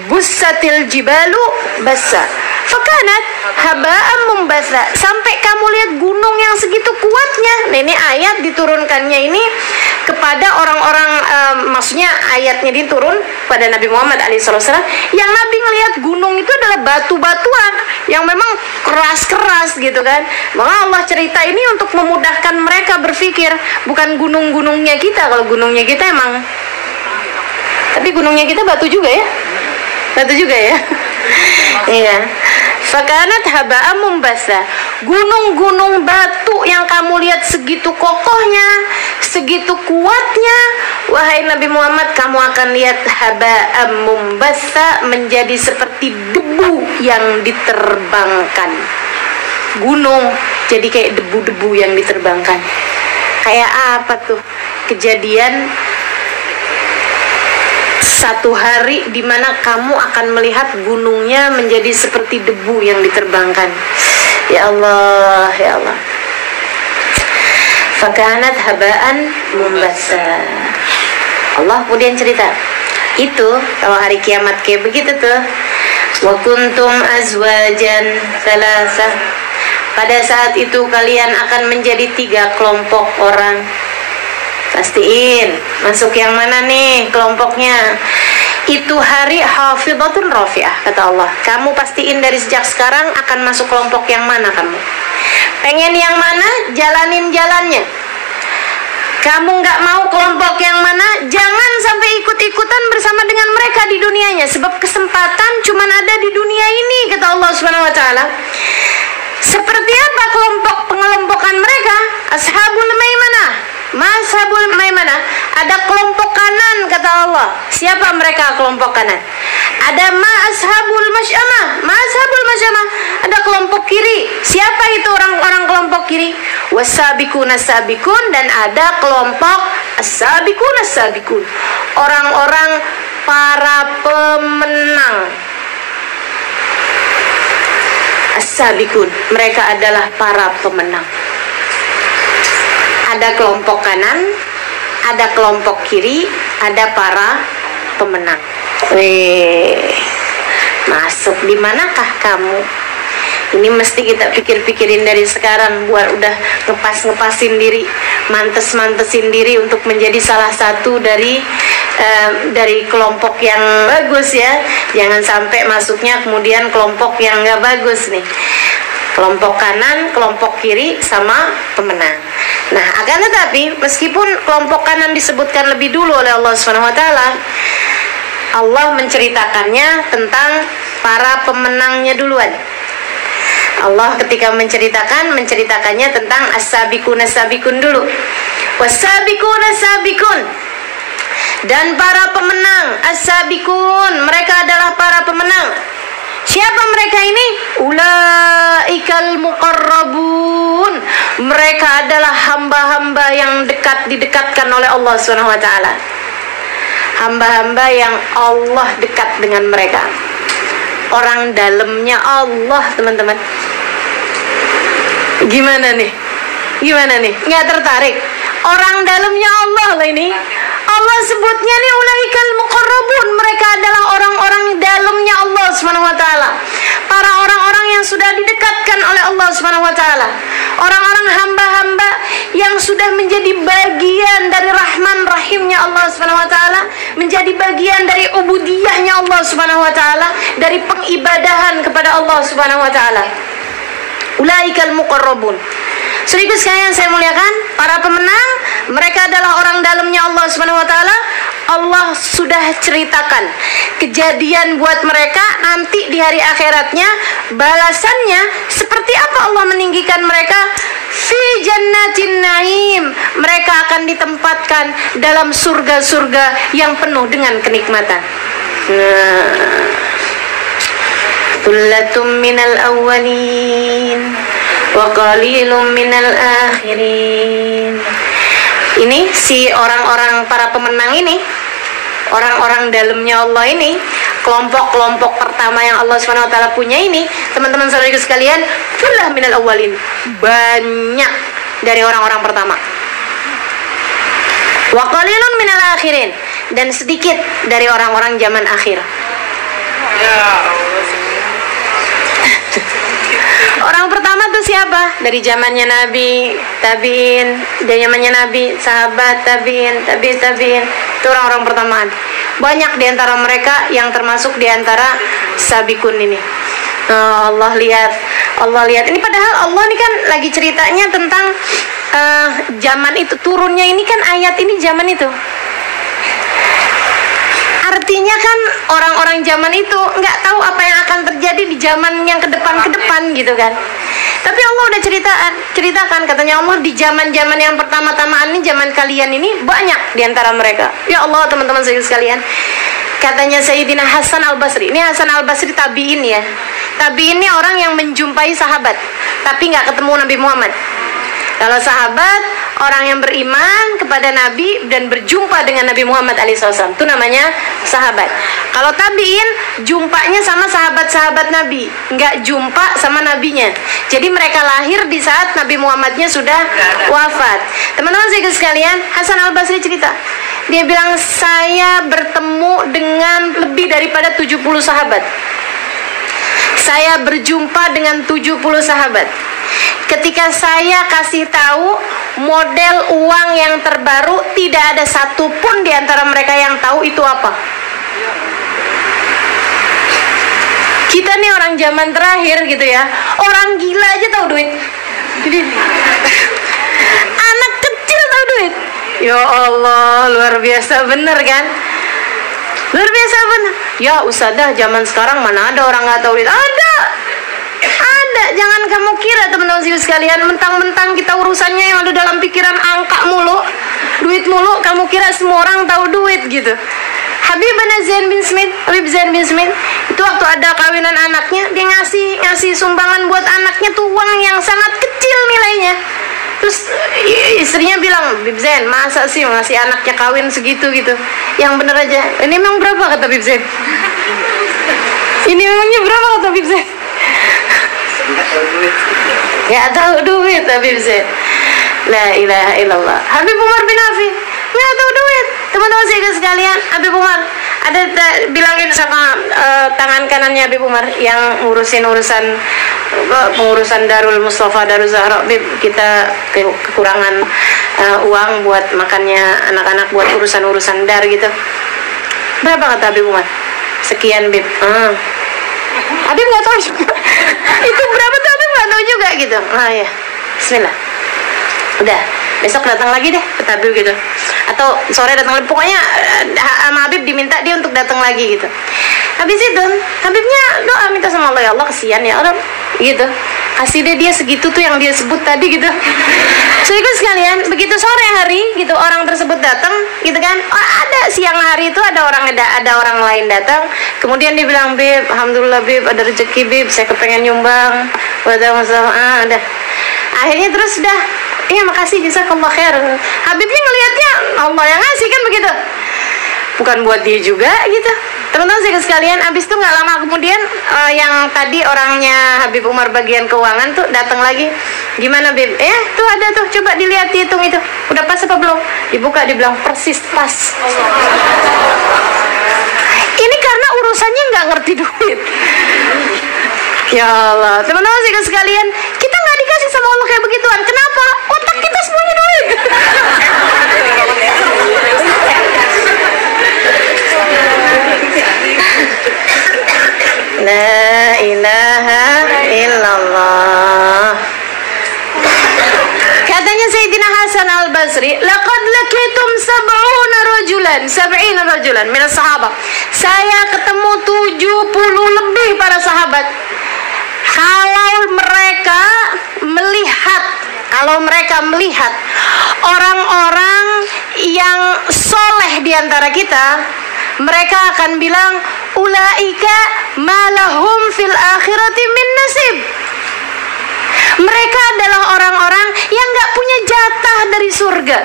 Bussatil jibalu bassa, fakanat haba'an mumbasa. Sampai kamu lihat gunung yang segitu kuatnya. Nah, ini ayat diturunkannya ini kepada orang-orang, maksudnya ayatnya diturun pada Nabi Muhammad SAW, yang Nabi ngelihat gunung itu adalah batu-batuan yang memang keras-keras gitu kan. Maka Allah cerita ini untuk memudahkan mereka berpikir, bukan gunung-gunungnya kita. Kalau gunungnya kita emang, tapi gunungnya kita batu juga ya, batu juga ya. Iya. Fakanat haba'an mumbasa, gunung-gunung batu yang kamu lihat segitu kokohnya, segitu kuatnya, wahai Nabi Muhammad, kamu akan lihat haba'an mumbasa, menjadi seperti debu yang diterbangkan. Gunung jadi kayak debu-debu yang diterbangkan. Kayak apa tuh kejadian satu hari di mana kamu akan melihat gunungnya menjadi seperti debu yang diterbangkan. Ya Allah, ya Allah. Fakanat haba'an mumbasa. Allah kemudian cerita, itu kalau hari kiamat kayak begitu tuh. Wa kuntum azwajan thalatha. Pada saat itu kalian akan menjadi 3 kelompok orang. Pastiin masuk yang mana nih kelompoknya. Itu hari hafidhatun rafi'ah, kata Allah. Kamu pastiin dari sejak sekarang akan masuk kelompok yang mana kamu. Pengen yang mana, jalanin jalannya. Kamu nggak mau kelompok yang mana, jangan sampai ikut-ikutan bersama dengan mereka di dunianya. Sebab kesempatan cuma ada di dunia ini, kata Allah Subhanahu wa taala. Seperti apa kelompok pengelompokan mereka? Ashabul Maimanah, Mashabul Maimanah. Ada kelompok kanan, kata Allah. Siapa mereka kelompok kanan? Ada Ashabul Masyamah, Mashabul Masyamah. Ada kelompok kiri. Siapa itu orang-orang kelompok kiri? Wasabiqun as-sabiqun. Dan ada kelompok as-sabiqun as-sabiqun, orang-orang para pemenang. As-sabiqun, mereka adalah para pemenang. Ada kelompok kanan, ada kelompok kiri, ada para pemenang. Masuk di manakah kamu? Ini mesti kita pikir-pikirin dari sekarang, buat udah ngepas-ngepasin diri, mantes-mantesin diri untuk menjadi salah satu dari kelompok yang bagus ya. Jangan sampai masuknya kemudian kelompok yang nggak bagus nih. Kelompok kanan, kelompok kiri, sama pemenang. Nah, akan tetapi meskipun kelompok kanan disebutkan lebih dulu oleh Allah Subhanahu wa taala, Allah menceritakannya tentang para pemenangnya duluan. Allah ketika menceritakannya tentang as-sabiqun as-sabiqun dulu. Was-sabiqun as-sabiqun, dan para pemenang as-sabiqun, mereka adalah para pemenang. Siapa mereka ini? Ulaikal muqarrabun. Mereka adalah hamba-hamba yang didekatkan oleh Allah Subhanahu wa taala. Hamba-hamba yang Allah dekat dengan mereka. Orang dalamnya Allah, teman-teman. Gimana nih? Nggak tertarik? Orang dalamnya Allah lah ini. Allah sebutnya nih ulaikal muqarrabun. Mereka adalah orang-orang dalamnya Allah Subhanahu wa taala. Para orang-orang yang sudah didekatkan oleh Allah Subhanahu wa taala. Orang-orang hamba-hamba yang sudah menjadi bagian dari rahman rahimnya Allah Subhanahu wa taala, menjadi bagian dari ubudiyahnya Allah Subhanahu wa taala, dari pengibadahan kepada Allah Subhanahu wa taala. Ulaikal muqarrabun. Saudaraku sekalian saya muliakan, para pemenang, mereka adalah orang dalamnya Allah Subhanahu wa taala. Allah sudah ceritakan kejadian buat mereka nanti di hari akhiratnya, balasannya seperti apa Allah meninggikan mereka. Fi jannatin naim, mereka akan ditempatkan dalam surga-surga yang penuh dengan kenikmatan. Thullatum minal awwalin wa qalilum minal akhirin. Ini si orang-orang para pemenang ini, orang-orang dalamnya Allah ini, kelompok-kelompok pertama yang Allah SWT punya ini, teman-teman saudara sekalian, thullah minal awwalin, banyak dari orang-orang pertama. Wa qalilun minal akhirin, dan sedikit dari orang-orang zaman akhir. Ya Allah. Orang pertama tuh siapa? Dari zamannya Nabi, tabiin, dari zamannya Nabi, sahabat, tabiin, tabiin. Itu orang-orang pertama. Banyak di antara mereka yang termasuk di antara sabikun ini. Allah lihat. Ini padahal Allah ini kan lagi ceritanya tentang zaman itu, turunnya ini kan ayat ini zaman itu. Artinya kan orang-orang zaman itu nggak tahu apa yang akan terjadi di zaman yang ke depan gitu kan. Tapi Allah udah ceritakan, katanya Allah di zaman-zaman yang pertama-tamaan ini, zaman kalian ini banyak di antara mereka. Ya Allah, teman-teman sekalian. Katanya Sayyidina Hasan Al-Basri. Ini Hasan Al-Basri tabi'in ya. Tabi'in ini orang yang menjumpai sahabat tapi nggak ketemu Nabi Muhammad. Kalau sahabat, orang yang beriman kepada Nabi dan berjumpa dengan Nabi Muhammad SAW, itu namanya sahabat. Kalau tabiin, jumpanya sama sahabat-sahabat Nabi, nggak jumpa sama nabinya. Jadi mereka lahir di saat Nabi Muhammadnya sudah wafat. Teman-teman sekalian, Hasan Al-Basri cerita, dia bilang, saya bertemu dengan lebih daripada 70 sahabat. Saya berjumpa dengan 70 sahabat. Ketika saya kasih tahu model uang yang terbaru, tidak ada satupun di antara mereka yang tahu itu apa. Kita nih orang zaman terakhir gitu ya, orang gila aja tahu duit. Jadi anak kecil tahu duit. Ya Allah, luar biasa bener kan? Luar biasa bener. Ya Ustadzah, zaman sekarang mana ada orang nggak tahu duit? Ada. Jangan kamu kira teman-teman sekalian, mentang-mentang kita urusannya yang ada dalam pikiran angka mulu, duit mulu, kamu kira semua orang tahu duit gitu. Habib Zain bin Smith itu waktu ada kawinan anaknya, dia ngasih sumbangan buat anaknya tuh uang yang sangat kecil nilainya. Terus istrinya bilang, Habib Zain, masa sih ngasih anaknya kawin segitu gitu? Yang bener aja. Ini memang berapa kata Habib Zain? Ini memangnya berapa kata Habib Zain? Gak tahu duit Habib Zain. La ilaha illallah. Habib Umar bin Affan gak tahu duit. Teman-teman sekalian, Habib Umar ada bilangin sama tangan kanannya Habib Umar yang ngurusin pengurusan Darul Mustafa, Darul Zahra, Habib, kita kekurangan uang buat makannya anak-anak, buat urusan dar gitu. Berapa kata Habib Umar? Sekian, Bib. Habib nggak tahu itu berapa tuh, Habib nggak tahu juga gitu. Ya, Bismillah. Udah, besok datang lagi deh ke Habib gitu. Atau sore datang lagi. Pokoknya sama Habib diminta dia untuk datang lagi gitu. Habis itu Habibnya doa minta sama Allah, ya Allah kesian ya Allah gitu. Kasih deh dia segitu tuh yang dia sebut tadi gitu. Saudara sekalian, begitu sore hari gitu orang tersebut datang gitu kan. Ada siang hari itu ada orang lain datang. Kemudian dia bilang, Bib, alhamdulillah Bib, ada rezeki Bib, saya kepengen nyumbang. Ada. Akhirnya terus dah, iya makasih jazakallah khair. Habibnya ngelihatnya Allah yang ngasih kan begitu. Bukan buat dia juga gitu. Teman-teman sekalian, abis itu nggak lama kemudian yang tadi orangnya Habib Umar bagian keuangan tuh datang lagi. Gimana Bib? Tuh ada tuh, coba dilihat, dihitung itu. Udah pas apa belum? Dibuka, dibilang persis pas. Ini karena urusannya nggak ngerti duit. Ya Allah, teman-teman sekalian, kita nggak dikasih sama Allah kayak begituan. Kenapa? Otak kita semuanya duit. La ilaha illallah. Al-Basri, laqad laqitum sab'ina rajulan min as-sahabah. Saya ketemu 70 lebih para sahabat. Kalau mereka melihat orang-orang yang soleh di antara kita, mereka akan bilang, ulaika malahum fil akhirati min nasib. Mereka adalah orang-orang yang gak punya jatah dari surga.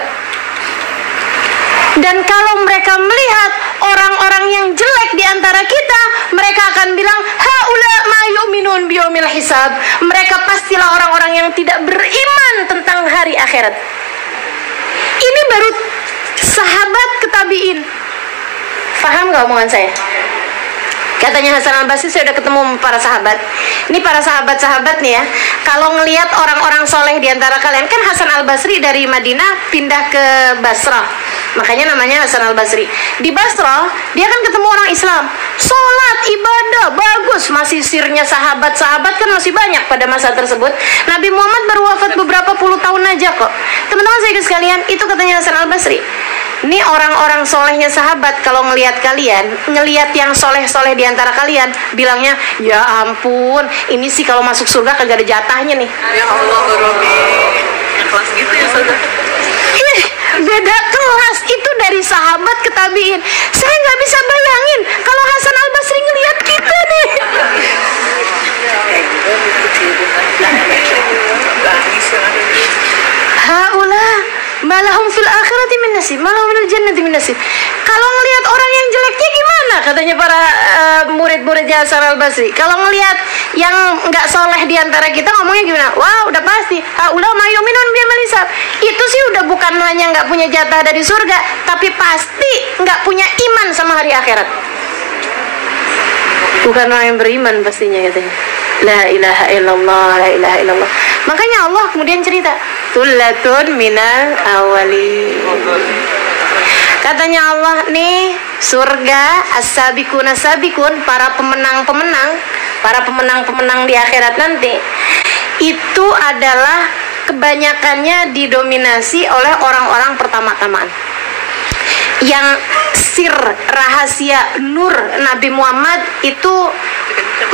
Dan kalau mereka melihat orang-orang yang jelek di antara kita, mereka akan bilang, haula ma yu'minun biyaumil hisab. Mereka pastilah orang-orang yang tidak beriman tentang hari akhirat. Ini baru sahabat ke tabi'in. Paham gak omongan saya? Katanya Hasan Al-Basri, saya udah ketemu para sahabat. Ini para sahabat-sahabat nih ya. Kalau ngelihat orang-orang soleh di antara kalian, kan Hasan Al-Basri dari Madinah pindah ke Basrah, makanya namanya Hasan Al-Basri. Di Basrah dia kan ketemu orang Islam, sholat, ibadah, bagus. Masih sirnya sahabat-sahabat kan masih banyak pada masa tersebut. Nabi Muhammad baru wafat beberapa puluh tahun aja kok. Teman-teman saya sekalian, itu katanya Hasan Al-Basri. Ini orang-orang solehnya sahabat, kalau ngelihat kalian, ngelihat yang soleh-soleh di antara kalian, bilangnya, ya ampun, ini sih kalau masuk surga kagak ada jatahnya nih. Ya Allah, Robi, yang kelas gitu ya saudara. Beda kelas, itu dari sahabat ke tabiin. Saya nggak bisa bayangin kalau Hasan Al-Basri ngelihat kita nih. Haula malahum fil akhirati min nasib, malahum fil jannati min nasib. Kalau ngelihat orang yang jeleknya gimana? Katanya para murid-muridnya Hasan Al-Basri. Kalau ngelihat yang nggak soleh di antara kita, ngomongnya gimana? Wah, udah pasti. Haula ma yu'minun biyaumil hisab. Itu sih udah bukan hanya nggak punya jatah dari surga, tapi pasti nggak punya iman sama hari akhirat. Bukan orang yang beriman pastinya katanya. La ilaha illallah, la ilaha illallah. Makanya Allah kemudian cerita, Tullatun minal awali. Katanya Allah nih, surga as-sabiqun as-sabiqun, para pemenang-pemenang, para pemenang-pemenang di akhirat nanti, itu adalah kebanyakannya didominasi oleh orang-orang pertama-tamaan. Yang sir, rahasia, nur Nabi Muhammad itu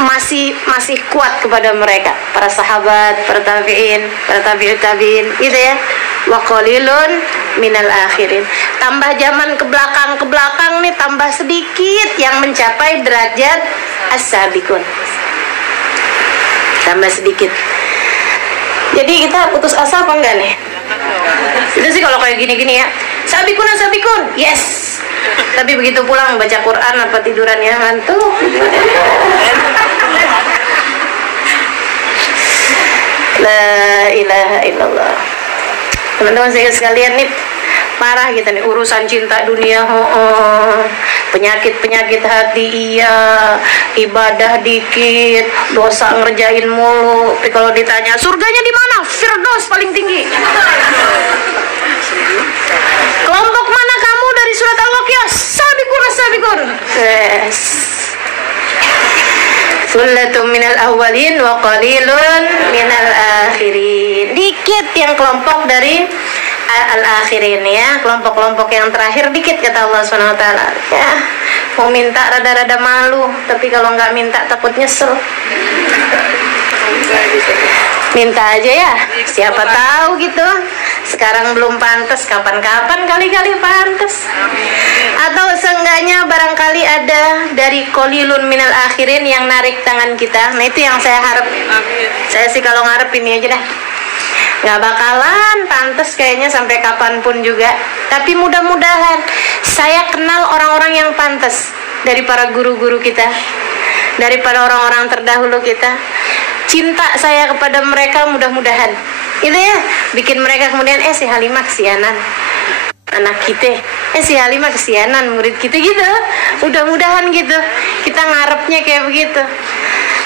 masih kuat kepada mereka, para sahabat, para tabi'in, para tabi'ut tabi'in, gitu ya. Wa qalilun minal akhirin. Tambah zaman ke belakang nih, tambah sedikit yang mencapai derajat as-sabiqun. Tambah sedikit. Jadi kita putus asa apa enggak nih? Itu sih kalau kayak gini-gini ya. Sabiqun as-sabiqun, yes. Tapi begitu pulang baca Quran apa tidurannya ngantuk. La ilaha illallah. Teman-teman saya sekalian nih, parah kita nih urusan cinta dunia, penyakit hati, iya, ibadah dikit, dosa ngerjain mulu. Tapi kalau ditanya surganya di mana, Firdaus paling tinggi. Kelompok mana kamu dari surat Al-Waqiah? Sabiqun as-sabiqun. Yes. Sullatun minal awwalin wa qalilun minal akhirin. Dikit yang kelompok dari al-akhirin ya, kelompok-kelompok yang terakhir dikit kata Allah SWT. Ya, mau minta rada-rada malu, tapi kalau nggak minta takut nyesel. Minta aja ya, siapa tahu gitu. Sekarang belum pantas, kapan-kapan kali-kali pantas. Atau seenggaknya barangkali ada dari qalilun minal akhirin yang narik tangan kita. Nah itu yang saya harap. Saya sih kalau ngarep ini aja dah. Nggak bakalan pantas kayaknya sampai kapanpun juga. Tapi mudah-mudahan saya kenal orang-orang yang pantas dari para guru-guru kita, daripada orang-orang terdahulu kita. Cinta saya kepada mereka mudah-mudahan itu ya, bikin mereka kemudian si Halimah kesianan anak kita, si Halimah kesianan murid kita gitu. Mudah-mudahan gitu, kita ngarepnya kayak begitu.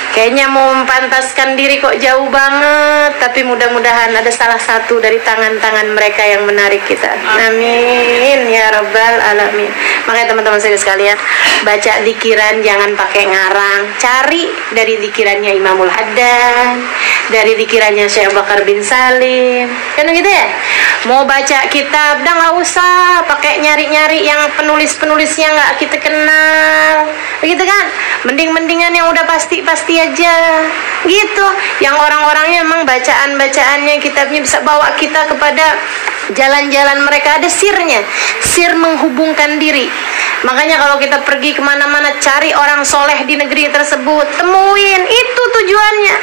Kayaknya mau mempantaskan diri kok jauh banget, tapi mudah-mudahan ada salah satu dari tangan-tangan mereka yang menarik kita. Amin ya rabbal alamin. Makanya teman-teman saya sekalian, baca zikiran jangan pakai ngarang, cari dari zikirannya Imamul Haddad, dari pikirannya Syekh Bakar bin Salim, kan gitu ya. Mau baca kitab, udah nggak usah pakai nyari-nyari yang penulis-penulisnya nggak kita kenal, begitu kan? Mending-mendingan yang udah pasti-pasti aja, gitu. Yang orang-orangnya memang bacaan-bacaannya, kitabnya bisa bawa kita kepada jalan-jalan mereka, ada sirnya, sir menghubungkan diri. Makanya kalau kita pergi kemana-mana, cari orang soleh di negeri tersebut, temuin, itu tujuannya.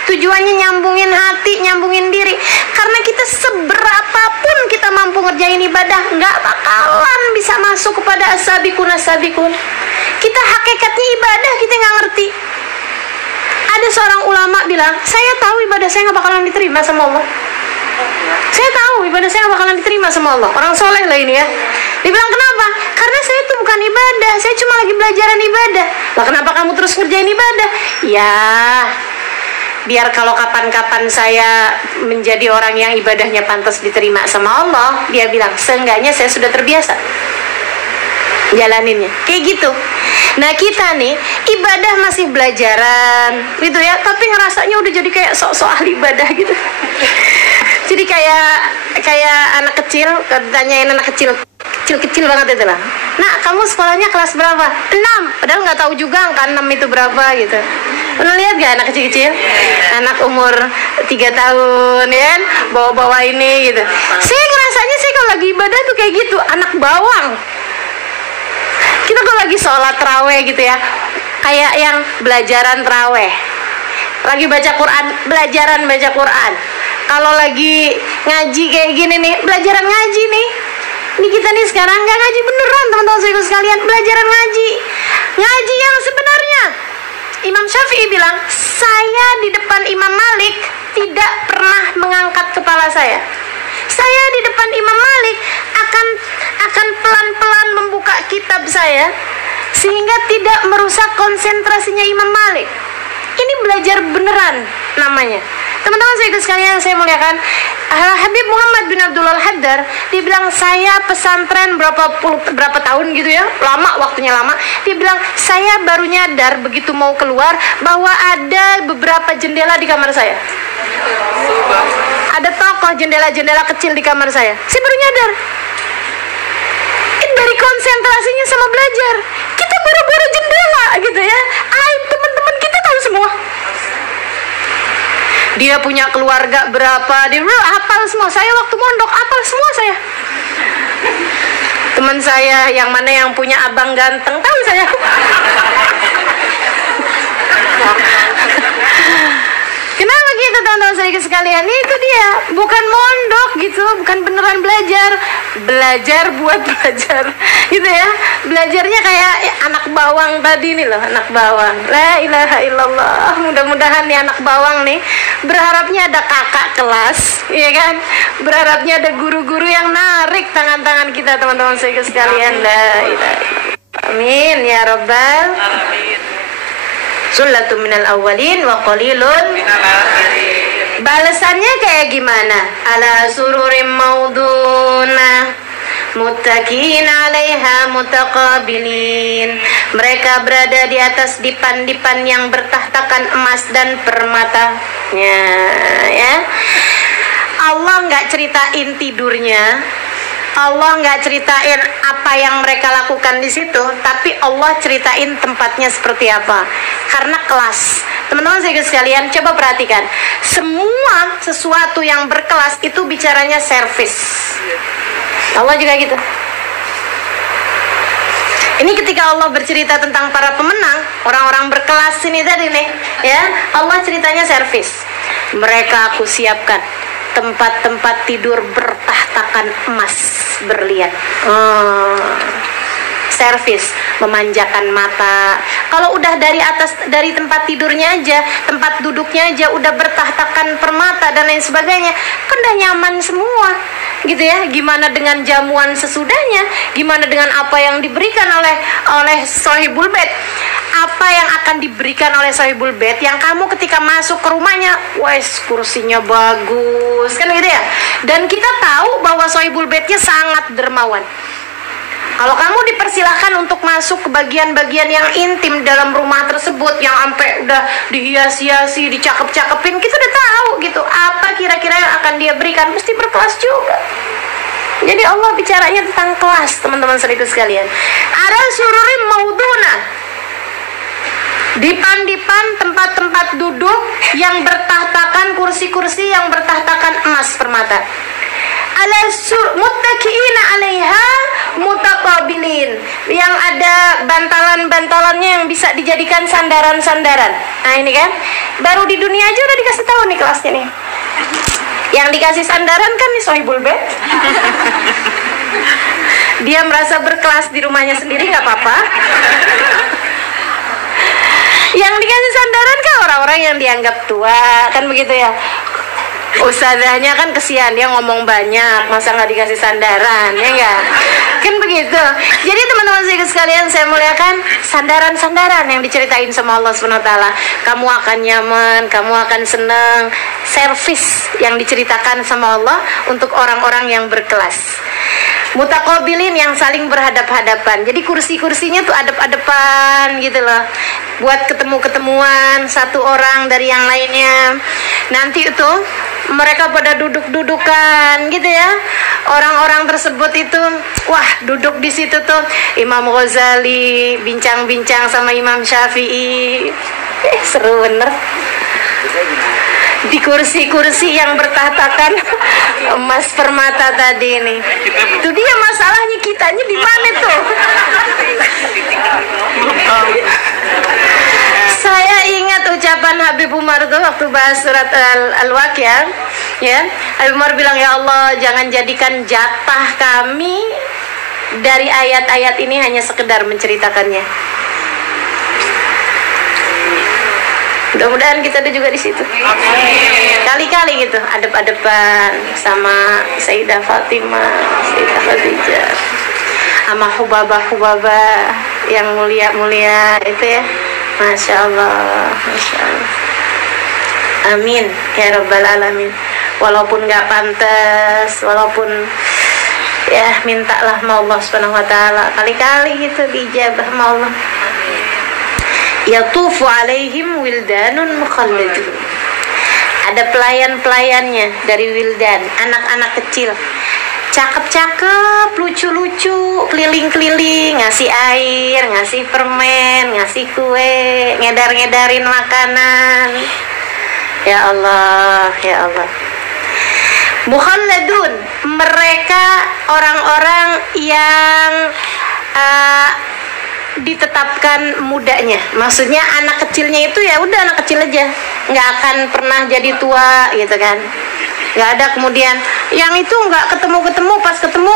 Tujuannya nyambungin hati, nyambungin diri. Karena kita seberapapun kita mampu ngerjain ibadah, nggak bakalan bisa masuk kepada as-sabiqun as-sabiqun. Kita hakikatnya ibadah kita nggak ngerti. Ada seorang ulama bilang, saya tahu ibadah saya nggak bakalan diterima sama Allah. Saya tahu ibadah saya nggak bakalan diterima sama Allah. Orang soleh lah ini ya. Dibilang kenapa? Karena saya itu bukan ibadah, saya cuma lagi belajaran ibadah. Lah kenapa kamu terus ngerjain ibadah? Ya, biar kalau kapan-kapan saya menjadi orang yang ibadahnya pantas diterima sama Allah, dia bilang seenggaknya saya sudah terbiasa jalaninnya, kayak gitu. Nah kita nih ibadah masih belajaran gitu ya, tapi ngerasanya udah jadi kayak sok-sok ahli ibadah gitu. Jadi kayak anak kecil, tanyain anak kecil banget itu lah. Nah kamu sekolahnya kelas berapa? 6. Padahal nggak tahu juga angka 6 itu berapa gitu. Pernah lihat gak anak kecil-kecil? Anak umur 3 tahun ya kan? Bawa-bawa ini gitu. Saya ngerasanya saya kalau lagi ibadah tuh kayak gitu, anak bawang. Kita kalau lagi sholat terawih gitu ya, kayak yang belajaran terawih. Lagi baca Quran, belajaran baca Quran. Kalau lagi ngaji kayak gini nih, belajaran ngaji nih. Ini kita nih sekarang nggak ngaji beneran teman-teman saya sekalian, belajaran ngaji. Ngaji yang sebenarnya. Imam Syafi'i bilang, saya di depan Imam Malik tidak pernah mengangkat kepala saya. Saya di depan Imam Malik akan pelan-pelan membuka kitab saya sehingga tidak merusak konsentrasinya Imam Malik. Ini belajar beneran namanya. Teman-teman saya sekalian yang saya muliakan, Habib Muhammad bin Abdul Al-Haddar, dia bilang saya pesantren berapa tahun gitu ya, lama, waktunya lama. Dia bilang saya baru nyadar begitu mau keluar bahwa ada beberapa jendela di kamar saya. Ada tokoh jendela-jendela kecil di kamar saya. Saya baru nyadar. Dari konsentrasinya sama belajar, kita baru-baru jendela gitu ya. Aib teman-teman kita tahu semua. Dia punya keluarga berapa, dia hafal semua. Saya waktu mondok hafal semua saya. Teman saya yang mana yang punya abang ganteng tahu saya. Kenapa gitu teman-teman saya sekalian? Itu dia, bukan mondok gitu, bukan beneran belajar. Belajar buat belajar gitu ya. Belajarnya kayak anak bawang tadi nih loh, anak bawang. La ilaha illallah. Mudah-mudahan nih anak bawang nih berharapnya ada kakak kelas, ya kan? Berharapnya ada guru-guru yang narik tangan-tangan kita teman-teman saya sekalian. La ilaha illallah. Amin ya rabbal alamin. Sullatu minal awwalin wa qalilun minal akhirin. Balasannya kayak gimana? Ala sururim mauduna muttaqin 'alaiha mutaqabilin. Mereka berada di atas dipan-dipan yang bertahtakan emas dan permatanya, ya. Allah nggak ceritain tidurnya, Allah nggak ceritain apa yang mereka lakukan di situ, tapi Allah ceritain tempatnya seperti apa. Karena kelas. Teman-teman saya sekalian, coba perhatikan. Semua sesuatu yang berkelas itu bicaranya servis. Allah juga gitu. Ini ketika Allah bercerita tentang para pemenang, orang-orang berkelas ini tadi nih, ya, Allah ceritanya servis. Mereka aku siapkan tempat-tempat tidur bertahtakan emas berlian. Servis, memanjakan mata. Kalau udah dari atas, dari tempat tidurnya aja, tempat duduknya aja udah bertahtakan permata dan lain sebagainya, kan udah nyaman semua gitu ya. Gimana dengan jamuan sesudahnya? Gimana dengan apa yang diberikan oleh sahibul bait? Apa yang akan diberikan oleh sahibul bait yang kamu ketika masuk ke rumahnya, wes kursinya bagus kan gitu ya. Dan kita tahu bahwa sahibul baitnya sangat dermawan. Kalau kamu dipersilahkan untuk masuk ke bagian-bagian yang intim dalam rumah tersebut, yang sampai udah dihias-hiasi, dicakep-cakepin, kita udah tahu gitu apa kira-kira yang akan dia berikan, mesti berkelas juga. Jadi Allah bicaranya tentang kelas, teman-teman seriku sekalian. Ada sururim mauduna, dipan-dipan tempat-tempat duduk yang bertahtakan, kursi-kursi yang bertahtakan emas permata. Ala muttaqiina 'alaiha mutaqabilin, yang ada bantalan-bantalannya yang bisa dijadikan sandaran-sandaran. Nah ini kan, baru di dunia aja udah dikasih tahu nih kelasnya nih. Yang dikasih sandaran kan nih sohibul bed. Dia merasa berkelas di rumahnya sendiri nggak apa-apa. Yang dikasih sandaran kan orang-orang yang dianggap tua, kan begitu ya. Ustazahnya kan kesian, dia ngomong banyak, masa nggak dikasih sandaran, ya enggak? Kan begitu. Jadi teman-teman sekalian, saya muliakan, sandaran-sandaran yang diceritain sama Allah SWT. Kamu akan nyaman, kamu akan senang. Servis yang diceritakan sama Allah untuk orang-orang yang berkelas. Mutaqabilin, yang saling berhadap-hadapan. Jadi kursi-kursinya tuh adep-adepan gitu loh, buat ketemu-ketemuan satu orang dari yang lainnya. Nanti itu mereka pada duduk-dudukan gitu ya. Orang-orang tersebut itu, wah, duduk di situ tuh Imam Ghazali bincang-bincang sama Imam Syafi'i. Seru bener. Di kursi-kursi yang bertahtakan emas permata tadi ini. Itu dia masalahnya, kitanya di mana tuh? Saya ingat ucapan Habib Umar tuh waktu bahas surat Al-Waqiah, ya. Habib Umar bilang, ya Allah, jangan jadikan jatah kami dari ayat-ayat ini hanya sekedar menceritakannya. Mudah-mudahan kita ada juga di situ. Kali-kali gitu, adep-adepan sama Sayyidah Fatimah, Sayyidah Khadijah, sama hubabah-hubabah yang mulia-mulia itu ya. Masya Allah, Masya Allah. Amin ya Rabbal Alamin. Walaupun gak pantas, walaupun ya mintalah sama Allah Subhanahu Wa Taala, kali-kali gitu diijabah sama Allah. Yatufu alaihim wildanun mukhalladun. Ada pelayan-pelayannya dari wildan, anak-anak kecil, cakep-cakep, lucu-lucu, keliling-keliling, ngasih air, ngasih permen, ngasih kue, ngedar-ngedarin makanan. Ya Allah, ya Allah. Mukhalladun, mereka orang-orang yang ditetapkan mudanya. Maksudnya anak kecilnya itu ya udah anak kecil aja, nggak akan pernah jadi tua gitu kan. Nggak ada kemudian yang itu nggak ketemu, pas ketemu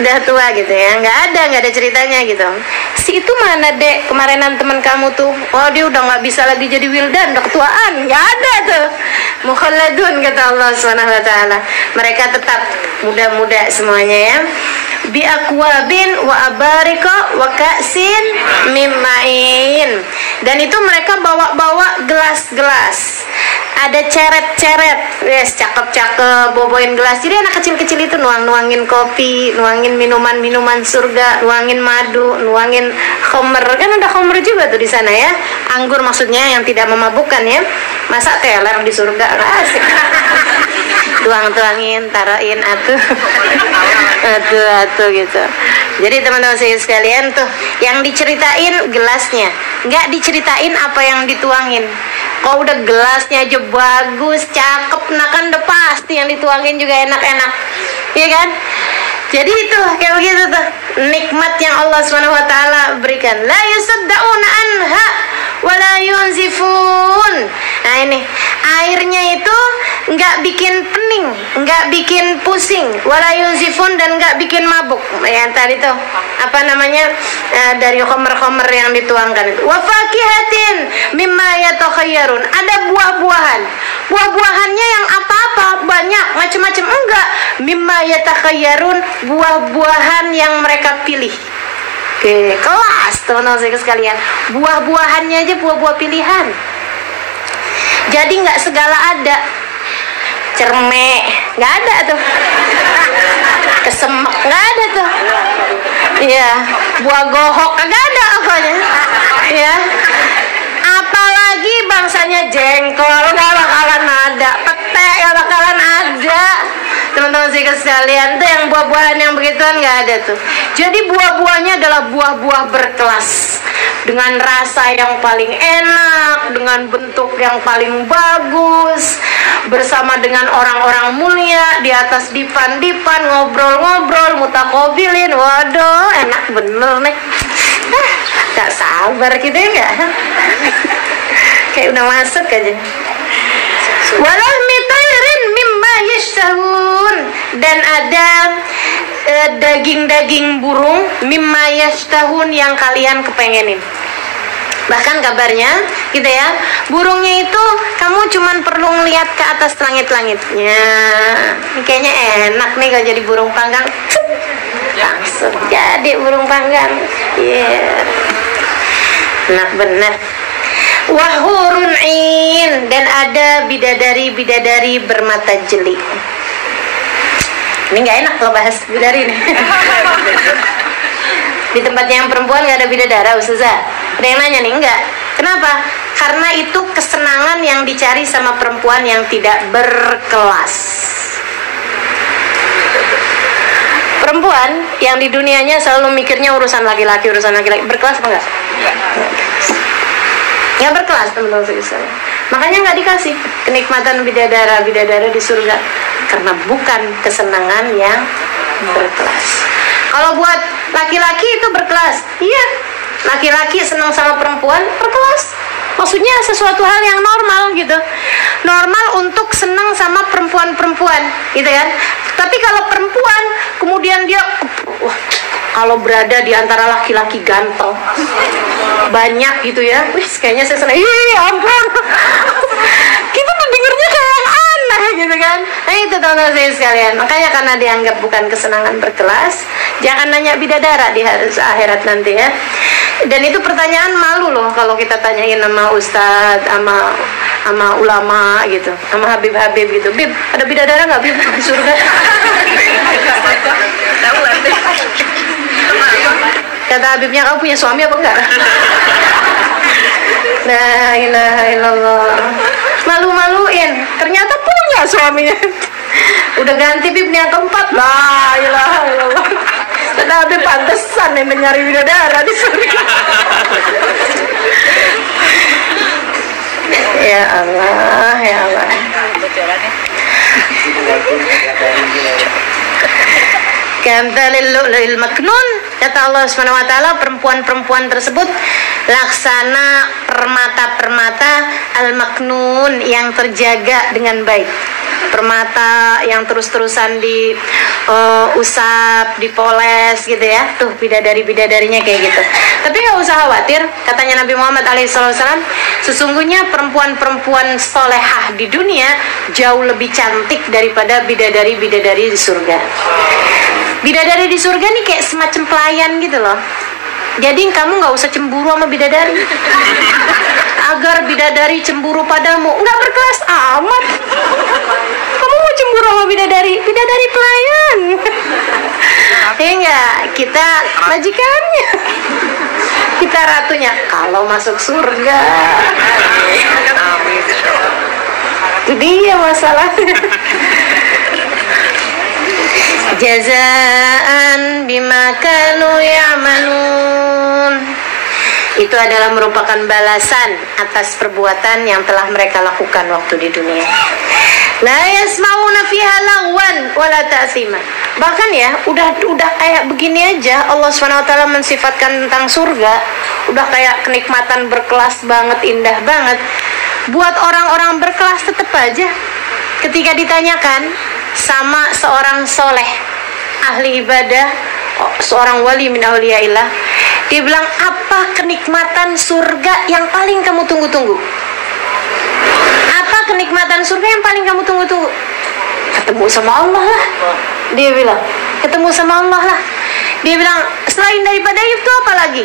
udah tua gitu ya. Nggak ada ceritanya gitu. Si itu mana dek, kemarinan teman kamu tuh, oh dia udah nggak bisa lagi jadi wildan, udah ketuaan. Nggak ada tuh. Mukhalladun kata Allah SWT. Mereka tetap muda-muda semuanya ya. Bi akwabin wa abarika wa ka'sin mim ma'in. Dan itu mereka bawa-bawa gelas-gelas. Ada ceret-ceret, yes, cakep-cakep, bawain gelas. Jadi anak kecil-kecil itu nuangin kopi, nuangin minuman-minuman surga, nuangin madu, nuangin khamr. Kan ada khamr juga tuh di sana ya. Anggur maksudnya yang tidak memabukkan ya. Masa teler di surga, asik. Tuang-tuangin, tarain atuh gitu. Jadi teman-teman saya sekalian tuh, yang diceritain gelasnya, nggak diceritain apa yang dituangin. Kalau udah gelasnya aja bagus, cakep, nah kan udah pasti yang dituangin juga enak-enak, iya kan? Jadi itu kayak begitu tuh nikmat yang Allah SWT berikan. La yusaddauna anha wa la yunzifun. Nah ini airnya itu nggak bikin pening, nggak bikin pusing, wala yunzifun, dan nggak bikin mabuk. Yang tadi tuh apa namanya dari khamr-khamr yang dituangkan itu. Wa fakihatin mimma yatakhayyarun. Ada buah-buahan. Buah-buahannya yang apa-apa banyak macam-macam, enggak. Mimma yatakhayyarun, buah-buahan yang mereka pilih. Oke, kelas teman-teman saya sekalian. Buah-buahannya aja buah-buah pilihan. Jadi nggak segala ada. cermek, nggak ada tuh. Kesemek nggak ada tuh. Iya, buah gohok nggak ada apanya. Ya, apalagi bangsanya jengkol nggak bakalan ada, pete nggak bakalan ada. Teman-teman sekalian, tuh yang buah-buahan yang begituan nggak ada tuh. Jadi buah-buahnya adalah buah-buah berkelas, dengan rasa yang paling enak, dengan bentuk yang paling bagus, bersama dengan orang-orang mulia di atas dipan-dipan, ngobrol-ngobrol, mutakobilin. Waduh, enak bener nih. Gak sabar gitu ya nggak? Kayak udah masuk aja. Walahmi tayrin mimma yashtahun, dan ada daging-daging burung mimma yashtahun yang kalian kepengenin. Bahkan kabarnya gitu ya, burungnya itu kamu cuman perlu ngeliat ke atas langit-langitnya. Kayaknya enak nih kalau jadi burung panggang, langsung jadi burung panggang. Yeah. Nah benar. Wahurun in, dan ada bidadari-bidadari bermata jeli. Ini nggak enak kalau bahas bidadari nih. Di tempatnya yang perempuan nggak ada bidadara, Ustazah. Ada yang nanya nih, enggak. Kenapa? Karena itu kesenangan yang dicari sama perempuan yang tidak berkelas. Perempuan yang di dunianya selalu mikirnya urusan laki-laki. Berkelas apa enggak? Nggak berkelas, teman-teman sekalian. Makanya nggak dikasih kenikmatan bidadara di surga, karena bukan kesenangan yang berkelas. Kalau buat laki-laki itu berkelas, iya. Laki-laki senang sama perempuan berkelas. Maksudnya sesuatu hal yang normal gitu. Normal untuk senang sama perempuan-perempuan, gitu kan. Tapi kalau perempuan kemudian dia kalau berada di antara laki-laki ganteng banyak gitu ya, kayaknya saya senang. Ampun. Kita tuh dengernya kayak yang aneh gitu kan. Nah itu teman-teman saya sekalian. Makanya karena dianggap bukan kesenangan berkelas, jangan nanya bidadara di akhirat nanti ya. Dan itu pertanyaan malu loh kalau kita tanyain sama ustadz, sama ulama gitu, sama Habib gitu. Bib, ada bidadara nggak Bib di surga? Kata Habibnya, kamu punya suami apa enggak? La ilaha illallah. Malu-maluin, ternyata punya suaminya. Udah ganti Bib yang keempat. La ilaha illallah. Kata Habib, pantesan nih mencari bidadara di surga. Ya Allah, ya Allah. Kamtalil lu'lu'il maknun, kata Allah Subhanahu wa taala, perempuan-perempuan tersebut laksana permata-permata al-maknun yang terjaga dengan baik. Permata yang terus-terusan diusap, dipoles gitu ya. Tuh bidadari-bidadarinya kayak gitu. Tapi nggak usah khawatir, katanya Nabi Muhammad SAW, sesungguhnya perempuan-perempuan solehah di dunia jauh lebih cantik daripada bidadari-bidadari di surga. Bidadari di surga nih kayak semacam pelayan gitu loh. Jadi kamu nggak usah cemburu sama bidadari. Agar bidadari cemburu padamu, nggak berkelas amat. Kamu mau cemburu sama bidadari? Bidadari pelayan. Enggak, kita majikannya. Kita ratunya. Kalau masuk surga, itu dia masalahnya. Jazaan bima kanu ya'malun. Itu adalah merupakan balasan atas perbuatan yang telah mereka lakukan waktu di dunia. La yasma'una fiha lagwan wala ta'thima. Bahkan ya, udah kayak begini aja Allah SWT mensifatkan tentang surga, udah kayak kenikmatan berkelas banget, indah banget. Buat orang-orang berkelas tetap aja ketika ditanyakan sama seorang soleh, ahli ibadah, seorang wali min auliyaillah, dia bilang, apa kenikmatan surga yang paling kamu tunggu-tunggu? Apa kenikmatan surga yang paling kamu tunggu-tunggu? Ketemu sama Allah lah. Dia bilang, ketemu sama Allah lah. Dia bilang, selain daripada itu apa lagi?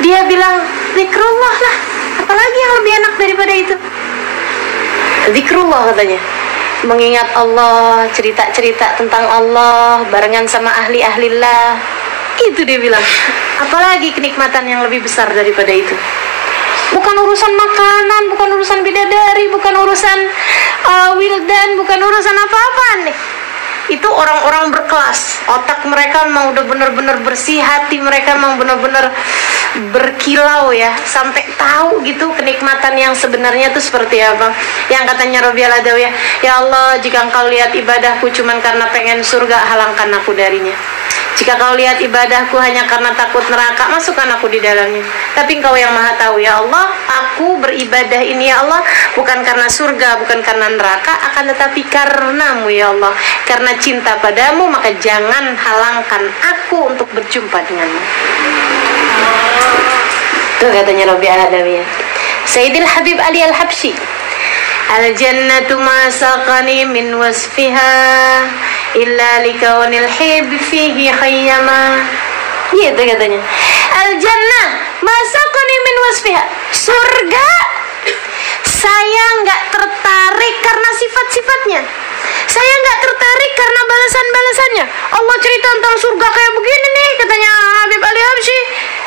Dia bilang, zikrullah lah. Apalagi yang lebih enak daripada itu? Zikrullah katanya. mengingat Allah, cerita-cerita tentang Allah barengan sama ahli-ahlillah. Itu dia bilang, apalagi kenikmatan yang lebih besar daripada itu. Bukan urusan makanan, bukan urusan bidadari, bukan urusan wildan, bukan urusan apa-apaan nih. Itu orang-orang berkelas, otak mereka memang udah benar-benar bersih, hati mereka memang benar-benar berkilau ya, sampai tahu gitu kenikmatan yang sebenarnya itu seperti apa. Yang katanya Rabi'al Adawiyah, ya Allah, jika engkau lihat ibadahku cuman karena pengen surga, halangkan aku darinya. Jika kau lihat ibadahku hanya karena takut neraka, masukkan aku di dalamnya. Tapi engkau yang maha tahu, ya Allah, aku beribadah ini ya Allah bukan karena surga, bukan karena neraka, akan tetapi karenamu ya Allah. Karena cinta padamu, maka jangan halangkan aku untuk berjumpa denganmu. Itu katanya Rabi'al Adawiyah. Sayyidil Habib Ali Al-Habsyi, al-jannatu ma saqani min wasfiha illa likaunil hib fihi khayyama. Gitu katanya. Al-jannah ma saqani min wasfiha. Surga saya nggak tertarik karena sifat-sifatnya. Saya nggak tertarik karena balasan-balasannya. Allah cerita tentang surga kayak begini nih, katanya Habib Ali Habsyi.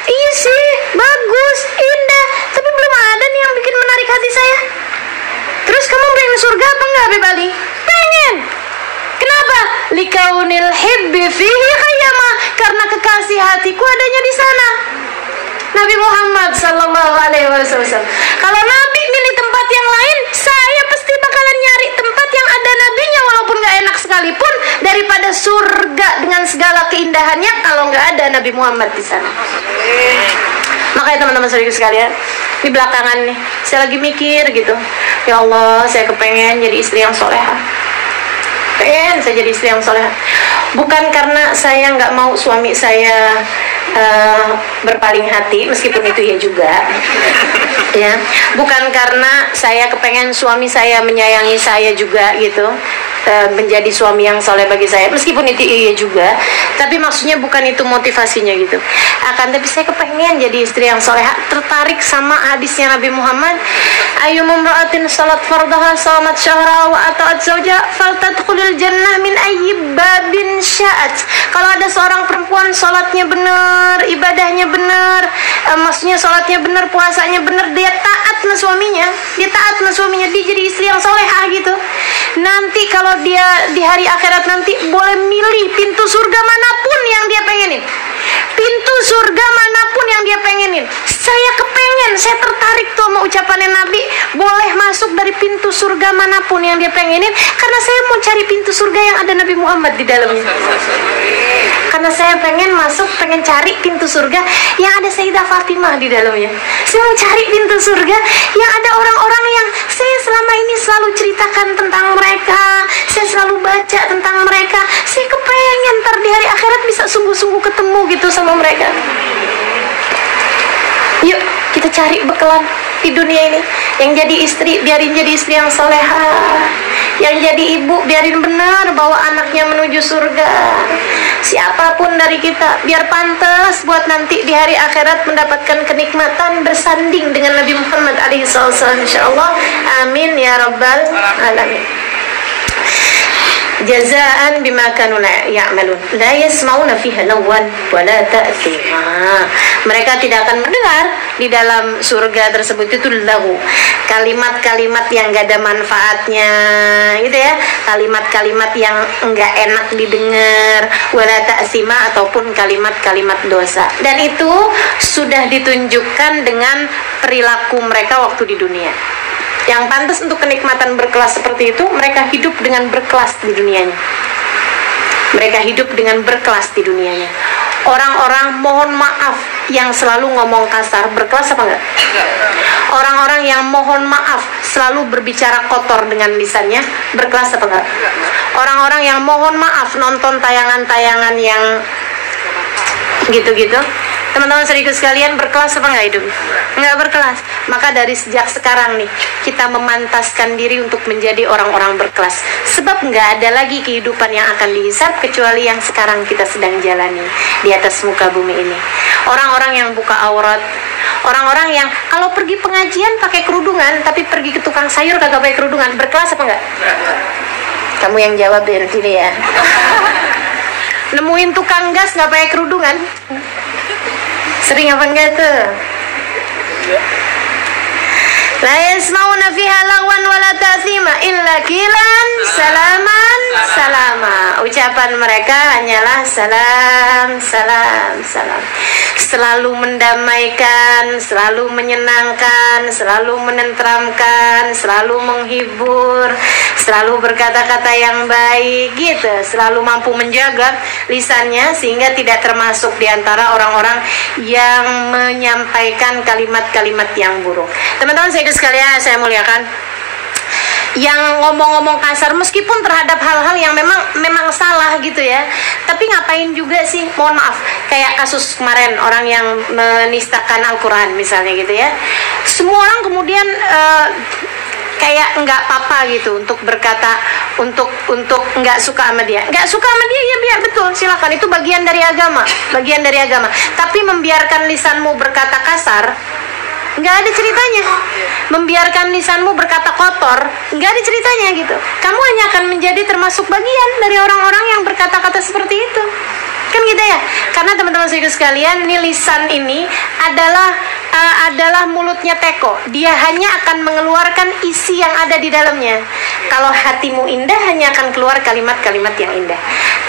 Iya sih, bagus, indah, tapi belum ada nih yang bikin menarik hati saya. Terus kamu pengen surga apa enggak, Habib Ali? Pengen. Kenapa? Likaunil hibbi fihi khayyama, karena kekasih hatiku adanya di sana. Nabi Muhammad sallallahu alaihi wasallam. Kalau Nabi milih tempat yang lain, saya pasti bakalan nyari tempat yang ada nabinya walaupun gak enak sekalipun, daripada surga dengan segala keindahannya kalau gak ada Nabi Muhammad di sana. Makanya teman-teman saudara sekalian, di belakangan nih saya lagi mikir gitu, ya Allah, saya kepengen jadi istri yang soleha. Pengen saya jadi istri yang soleha. Bukan karena saya nggak mau suami saya berpaling hati, meskipun itu ya juga ya. Bukan karena saya kepengen suami saya menyayangi saya juga gitu, menjadi suami yang soleh bagi saya, meskipun itu iya juga. Tapi maksudnya bukan itu motivasinya gitu. Akan tapi saya kepengen jadi istri yang soleh. Tertarik sama hadisnya Nabi Muhammad, ayyumum ra'atin salat fardaha salat syahra wa ata'at zawja faltadkhulil jannah min ayyi babin sya'at. Kalau ada seorang perempuan salatnya benar, ibadahnya benar, maksudnya salatnya benar, puasanya benar, dia taat sama suaminya, dia jadi istri yang solehah gitu. Nanti kalau dia di hari akhirat nanti boleh milih pintu surga manapun yang dia pengenin. Pintu surga manapun yang dia pengenin. Saya kepengen, saya tertarik tuh sama ucapannya Nabi, boleh masuk dari pintu surga manapun yang dia pengenin, karena saya mau cari pintu surga yang ada Nabi Muhammad di dalamnya. Karena saya pengen masuk, pengen cari pintu surga yang ada Sayyidah Fatimah di dalamnya. Saya mau cari pintu surga yang ada orang-orang yang saya selama ini selalu ceritakan tentang mereka, saya selalu baca tentang mereka. Saya kepengen ntar di hari akhirat bisa sungguh-sungguh ketemu gitu sama mereka. Yuk kita cari bekalan di dunia ini. Yang jadi istri, biarin jadi istri yang soleha. Yang jadi ibu, biarin benar bawa anaknya menuju surga. Siapapun dari kita, biar pantas buat nanti di hari akhirat mendapatkan kenikmatan bersanding dengan Nabi Muhammad alaihi wasallam, insyaallah. Amin ya rabbal alamin. Jazaan bima kanu ya'malun la yasma'una fiha lagwan wa la ta'thima. Mereka tidak akan mendengar di dalam surga tersebut itu lagu, kalimat-kalimat yang gak ada manfaatnya gitu ya, kalimat-kalimat yang enggak enak didengar, wala ta'thima, ataupun kalimat-kalimat dosa. Dan itu sudah ditunjukkan dengan perilaku mereka waktu di dunia. Yang pantas untuk kenikmatan berkelas seperti itu, mereka hidup dengan berkelas di dunianya. Mereka hidup dengan berkelas di dunianya. Orang-orang mohon maaf yang selalu ngomong kasar, berkelas apa enggak? Orang-orang yang mohon maaf selalu berbicara kotor dengan lisannya, berkelas apa enggak? Orang-orang yang mohon maaf nonton tayangan-tayangan yang gitu-gitu, teman-teman saudaraku sekalian, berkelas apa enggak hidup? Enggak berkelas. Maka dari sejak sekarang nih, kita memantaskan diri untuk menjadi orang-orang berkelas. Sebab enggak ada lagi kehidupan yang akan dihisab kecuali yang sekarang kita sedang jalani di atas muka bumi ini. Orang-orang yang buka aurat, orang-orang yang kalau pergi pengajian pakai kerudungan, tapi pergi ke tukang sayur kagak pakai kerudungan, berkelas apa enggak? Kamu yang jawab nanti deh ya. Nemuin tukang gas nggak pakai kerudungan? Sering apa enggak tuh? La yasmauna fiha lagwan wala ta'thima illa qilan salaman salama. Ucapan mereka hanyalah salam, salam, salam. Selalu mendamaikan, selalu menyenangkan, selalu menenteramkan, selalu menghibur, selalu berkata-kata yang baik gitu, selalu mampu menjaga lisannya sehingga tidak termasuk di antara orang-orang yang menyampaikan kalimat-kalimat yang buruk. Teman-teman sekalian, saya muliakan, yang ngomong-ngomong kasar meskipun terhadap hal-hal yang memang salah gitu ya, tapi ngapain juga sih, mohon maaf, kayak kasus kemarin orang yang menistakan Al-Quran misalnya gitu ya, semua orang kemudian kayak nggak apa-apa gitu untuk berkata, untuk nggak suka sama dia, ya biar, betul, silakan, itu bagian dari agama, tapi membiarkan lisanmu berkata kasar nggak ada ceritanya. Membiarkan lisanmu berkata kotor nggak ada ceritanya gitu. Kamu hanya akan menjadi termasuk bagian dari orang-orang yang berkata-kata seperti itu, kan gitu ya. Karena teman-teman sekalian, ini lisan ini adalah mulutnya teko. Dia hanya akan mengeluarkan isi yang ada di dalamnya. Kalau hatimu indah, hanya akan keluar kalimat-kalimat yang indah.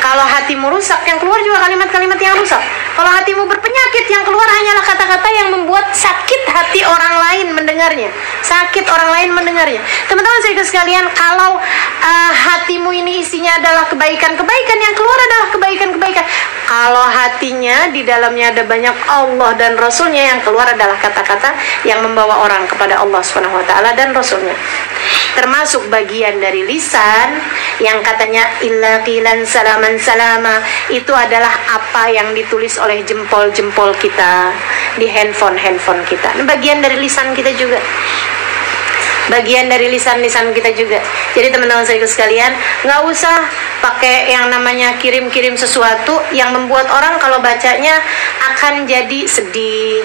Kalau hatimu rusak, yang keluar juga kalimat-kalimat yang rusak. Kalau hatimu berpenyakit, yang keluar hanyalah kata-kata yang membuat sakit hati orang lain mendengarnya. Teman-teman sekalian, kalau hatimu ini isinya adalah kebaikan-kebaikan, yang keluar adalah kebaikan-kebaikan. Kalau hatinya di dalamnya ada banyak Allah dan Rasulnya, yang keluar adalah kata-kata yang membawa orang kepada Allah SWT dan Rasulnya. Termasuk bagian dari lisan yang katanya illa qilan salaman salama, itu adalah apa yang ditulis oleh jempol-jempol kita di handphone kita. Ini bagian dari lisan kita juga, bagian dari lisan kita juga. Jadi teman-teman sekalian, nggak usah pakai yang namanya kirim-kirim sesuatu yang membuat orang kalau bacanya akan jadi sedih,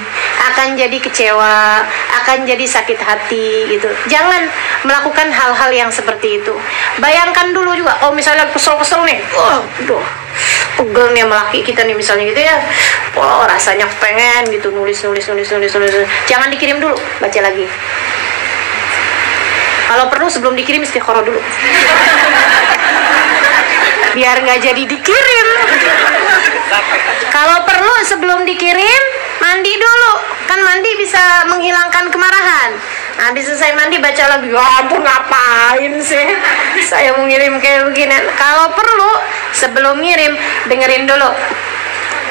akan jadi kecewa, akan jadi sakit hati gitu. Jangan melakukan hal-hal yang seperti itu. Bayangkan dulu juga, oh misalnya kesel-kesel nih, pegel nih sama laki kita nih misalnya gitu ya, rasanya pengen gitu nulis. Jangan dikirim dulu, baca lagi. Kalau perlu sebelum dikirim istikharah dulu, biar nggak jadi dikirim. Kalau perlu sebelum dikirim mandi dulu, kan mandi bisa menghilangkan kemarahan. Habis selesai mandi baca lagi, ya ampun ngapain sih saya mau ngirim kayak begini. Kalau perlu sebelum ngirim dengerin dulu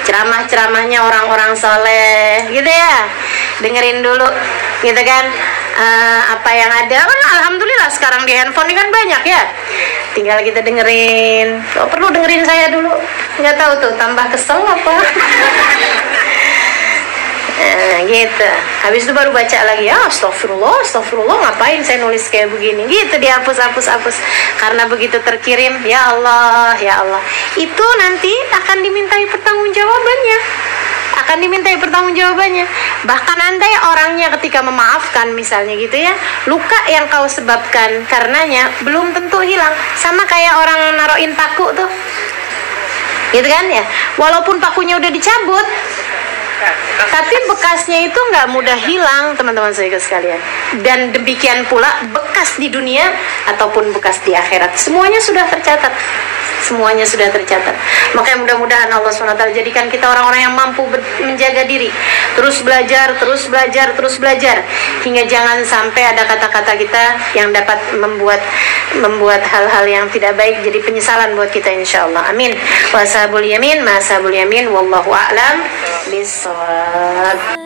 ceramah-ceramahnya orang-orang soleh gitu ya, dengerin dulu gitu kan. Apa yang ada kan alhamdulillah sekarang di handphone ini kan banyak ya, tinggal kita dengerin. Kalau perlu dengerin saya dulu, nggak tahu tuh tambah kesel apa. Gitu. Habis itu baru baca lagi, ya astagfirullah, ngapain saya nulis kayak begini gitu, dihapus. Karena begitu terkirim, ya Allah, itu nanti akan dimintai pertanggungjawabannya. Bahkan andai orangnya ketika memaafkan misalnya gitu ya, luka yang kau sebabkan karenanya belum tentu hilang. Sama kayak orang naroin paku tuh gitu kan ya, walaupun pakunya udah dicabut, tapi bekasnya itu nggak mudah hilang teman-teman sekalian. Dan demikian pula bekas di dunia ataupun bekas di akhirat, semuanya sudah tercatat. Makanya mudah-mudahan Allah SWT jadikan kita orang-orang yang mampu menjaga diri, terus belajar hingga jangan sampai ada kata-kata kita yang dapat membuat hal-hal yang tidak baik jadi penyesalan buat kita insyaallah. Amin. Wa ashabul yamin ma ashabul yamin wallahu a'lam bissawab.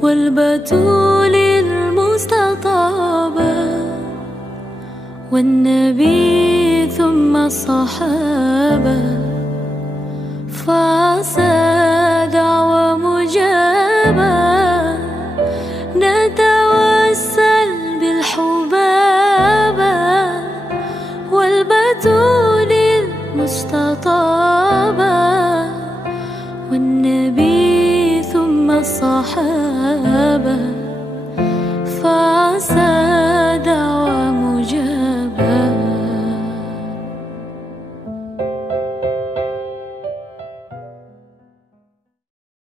والبتول المستطابة والنبي ثم الصحابة فعسى دعوة مجابة نتوسل بالحبابة والبتول المستطابة والنبي ثم الصحابة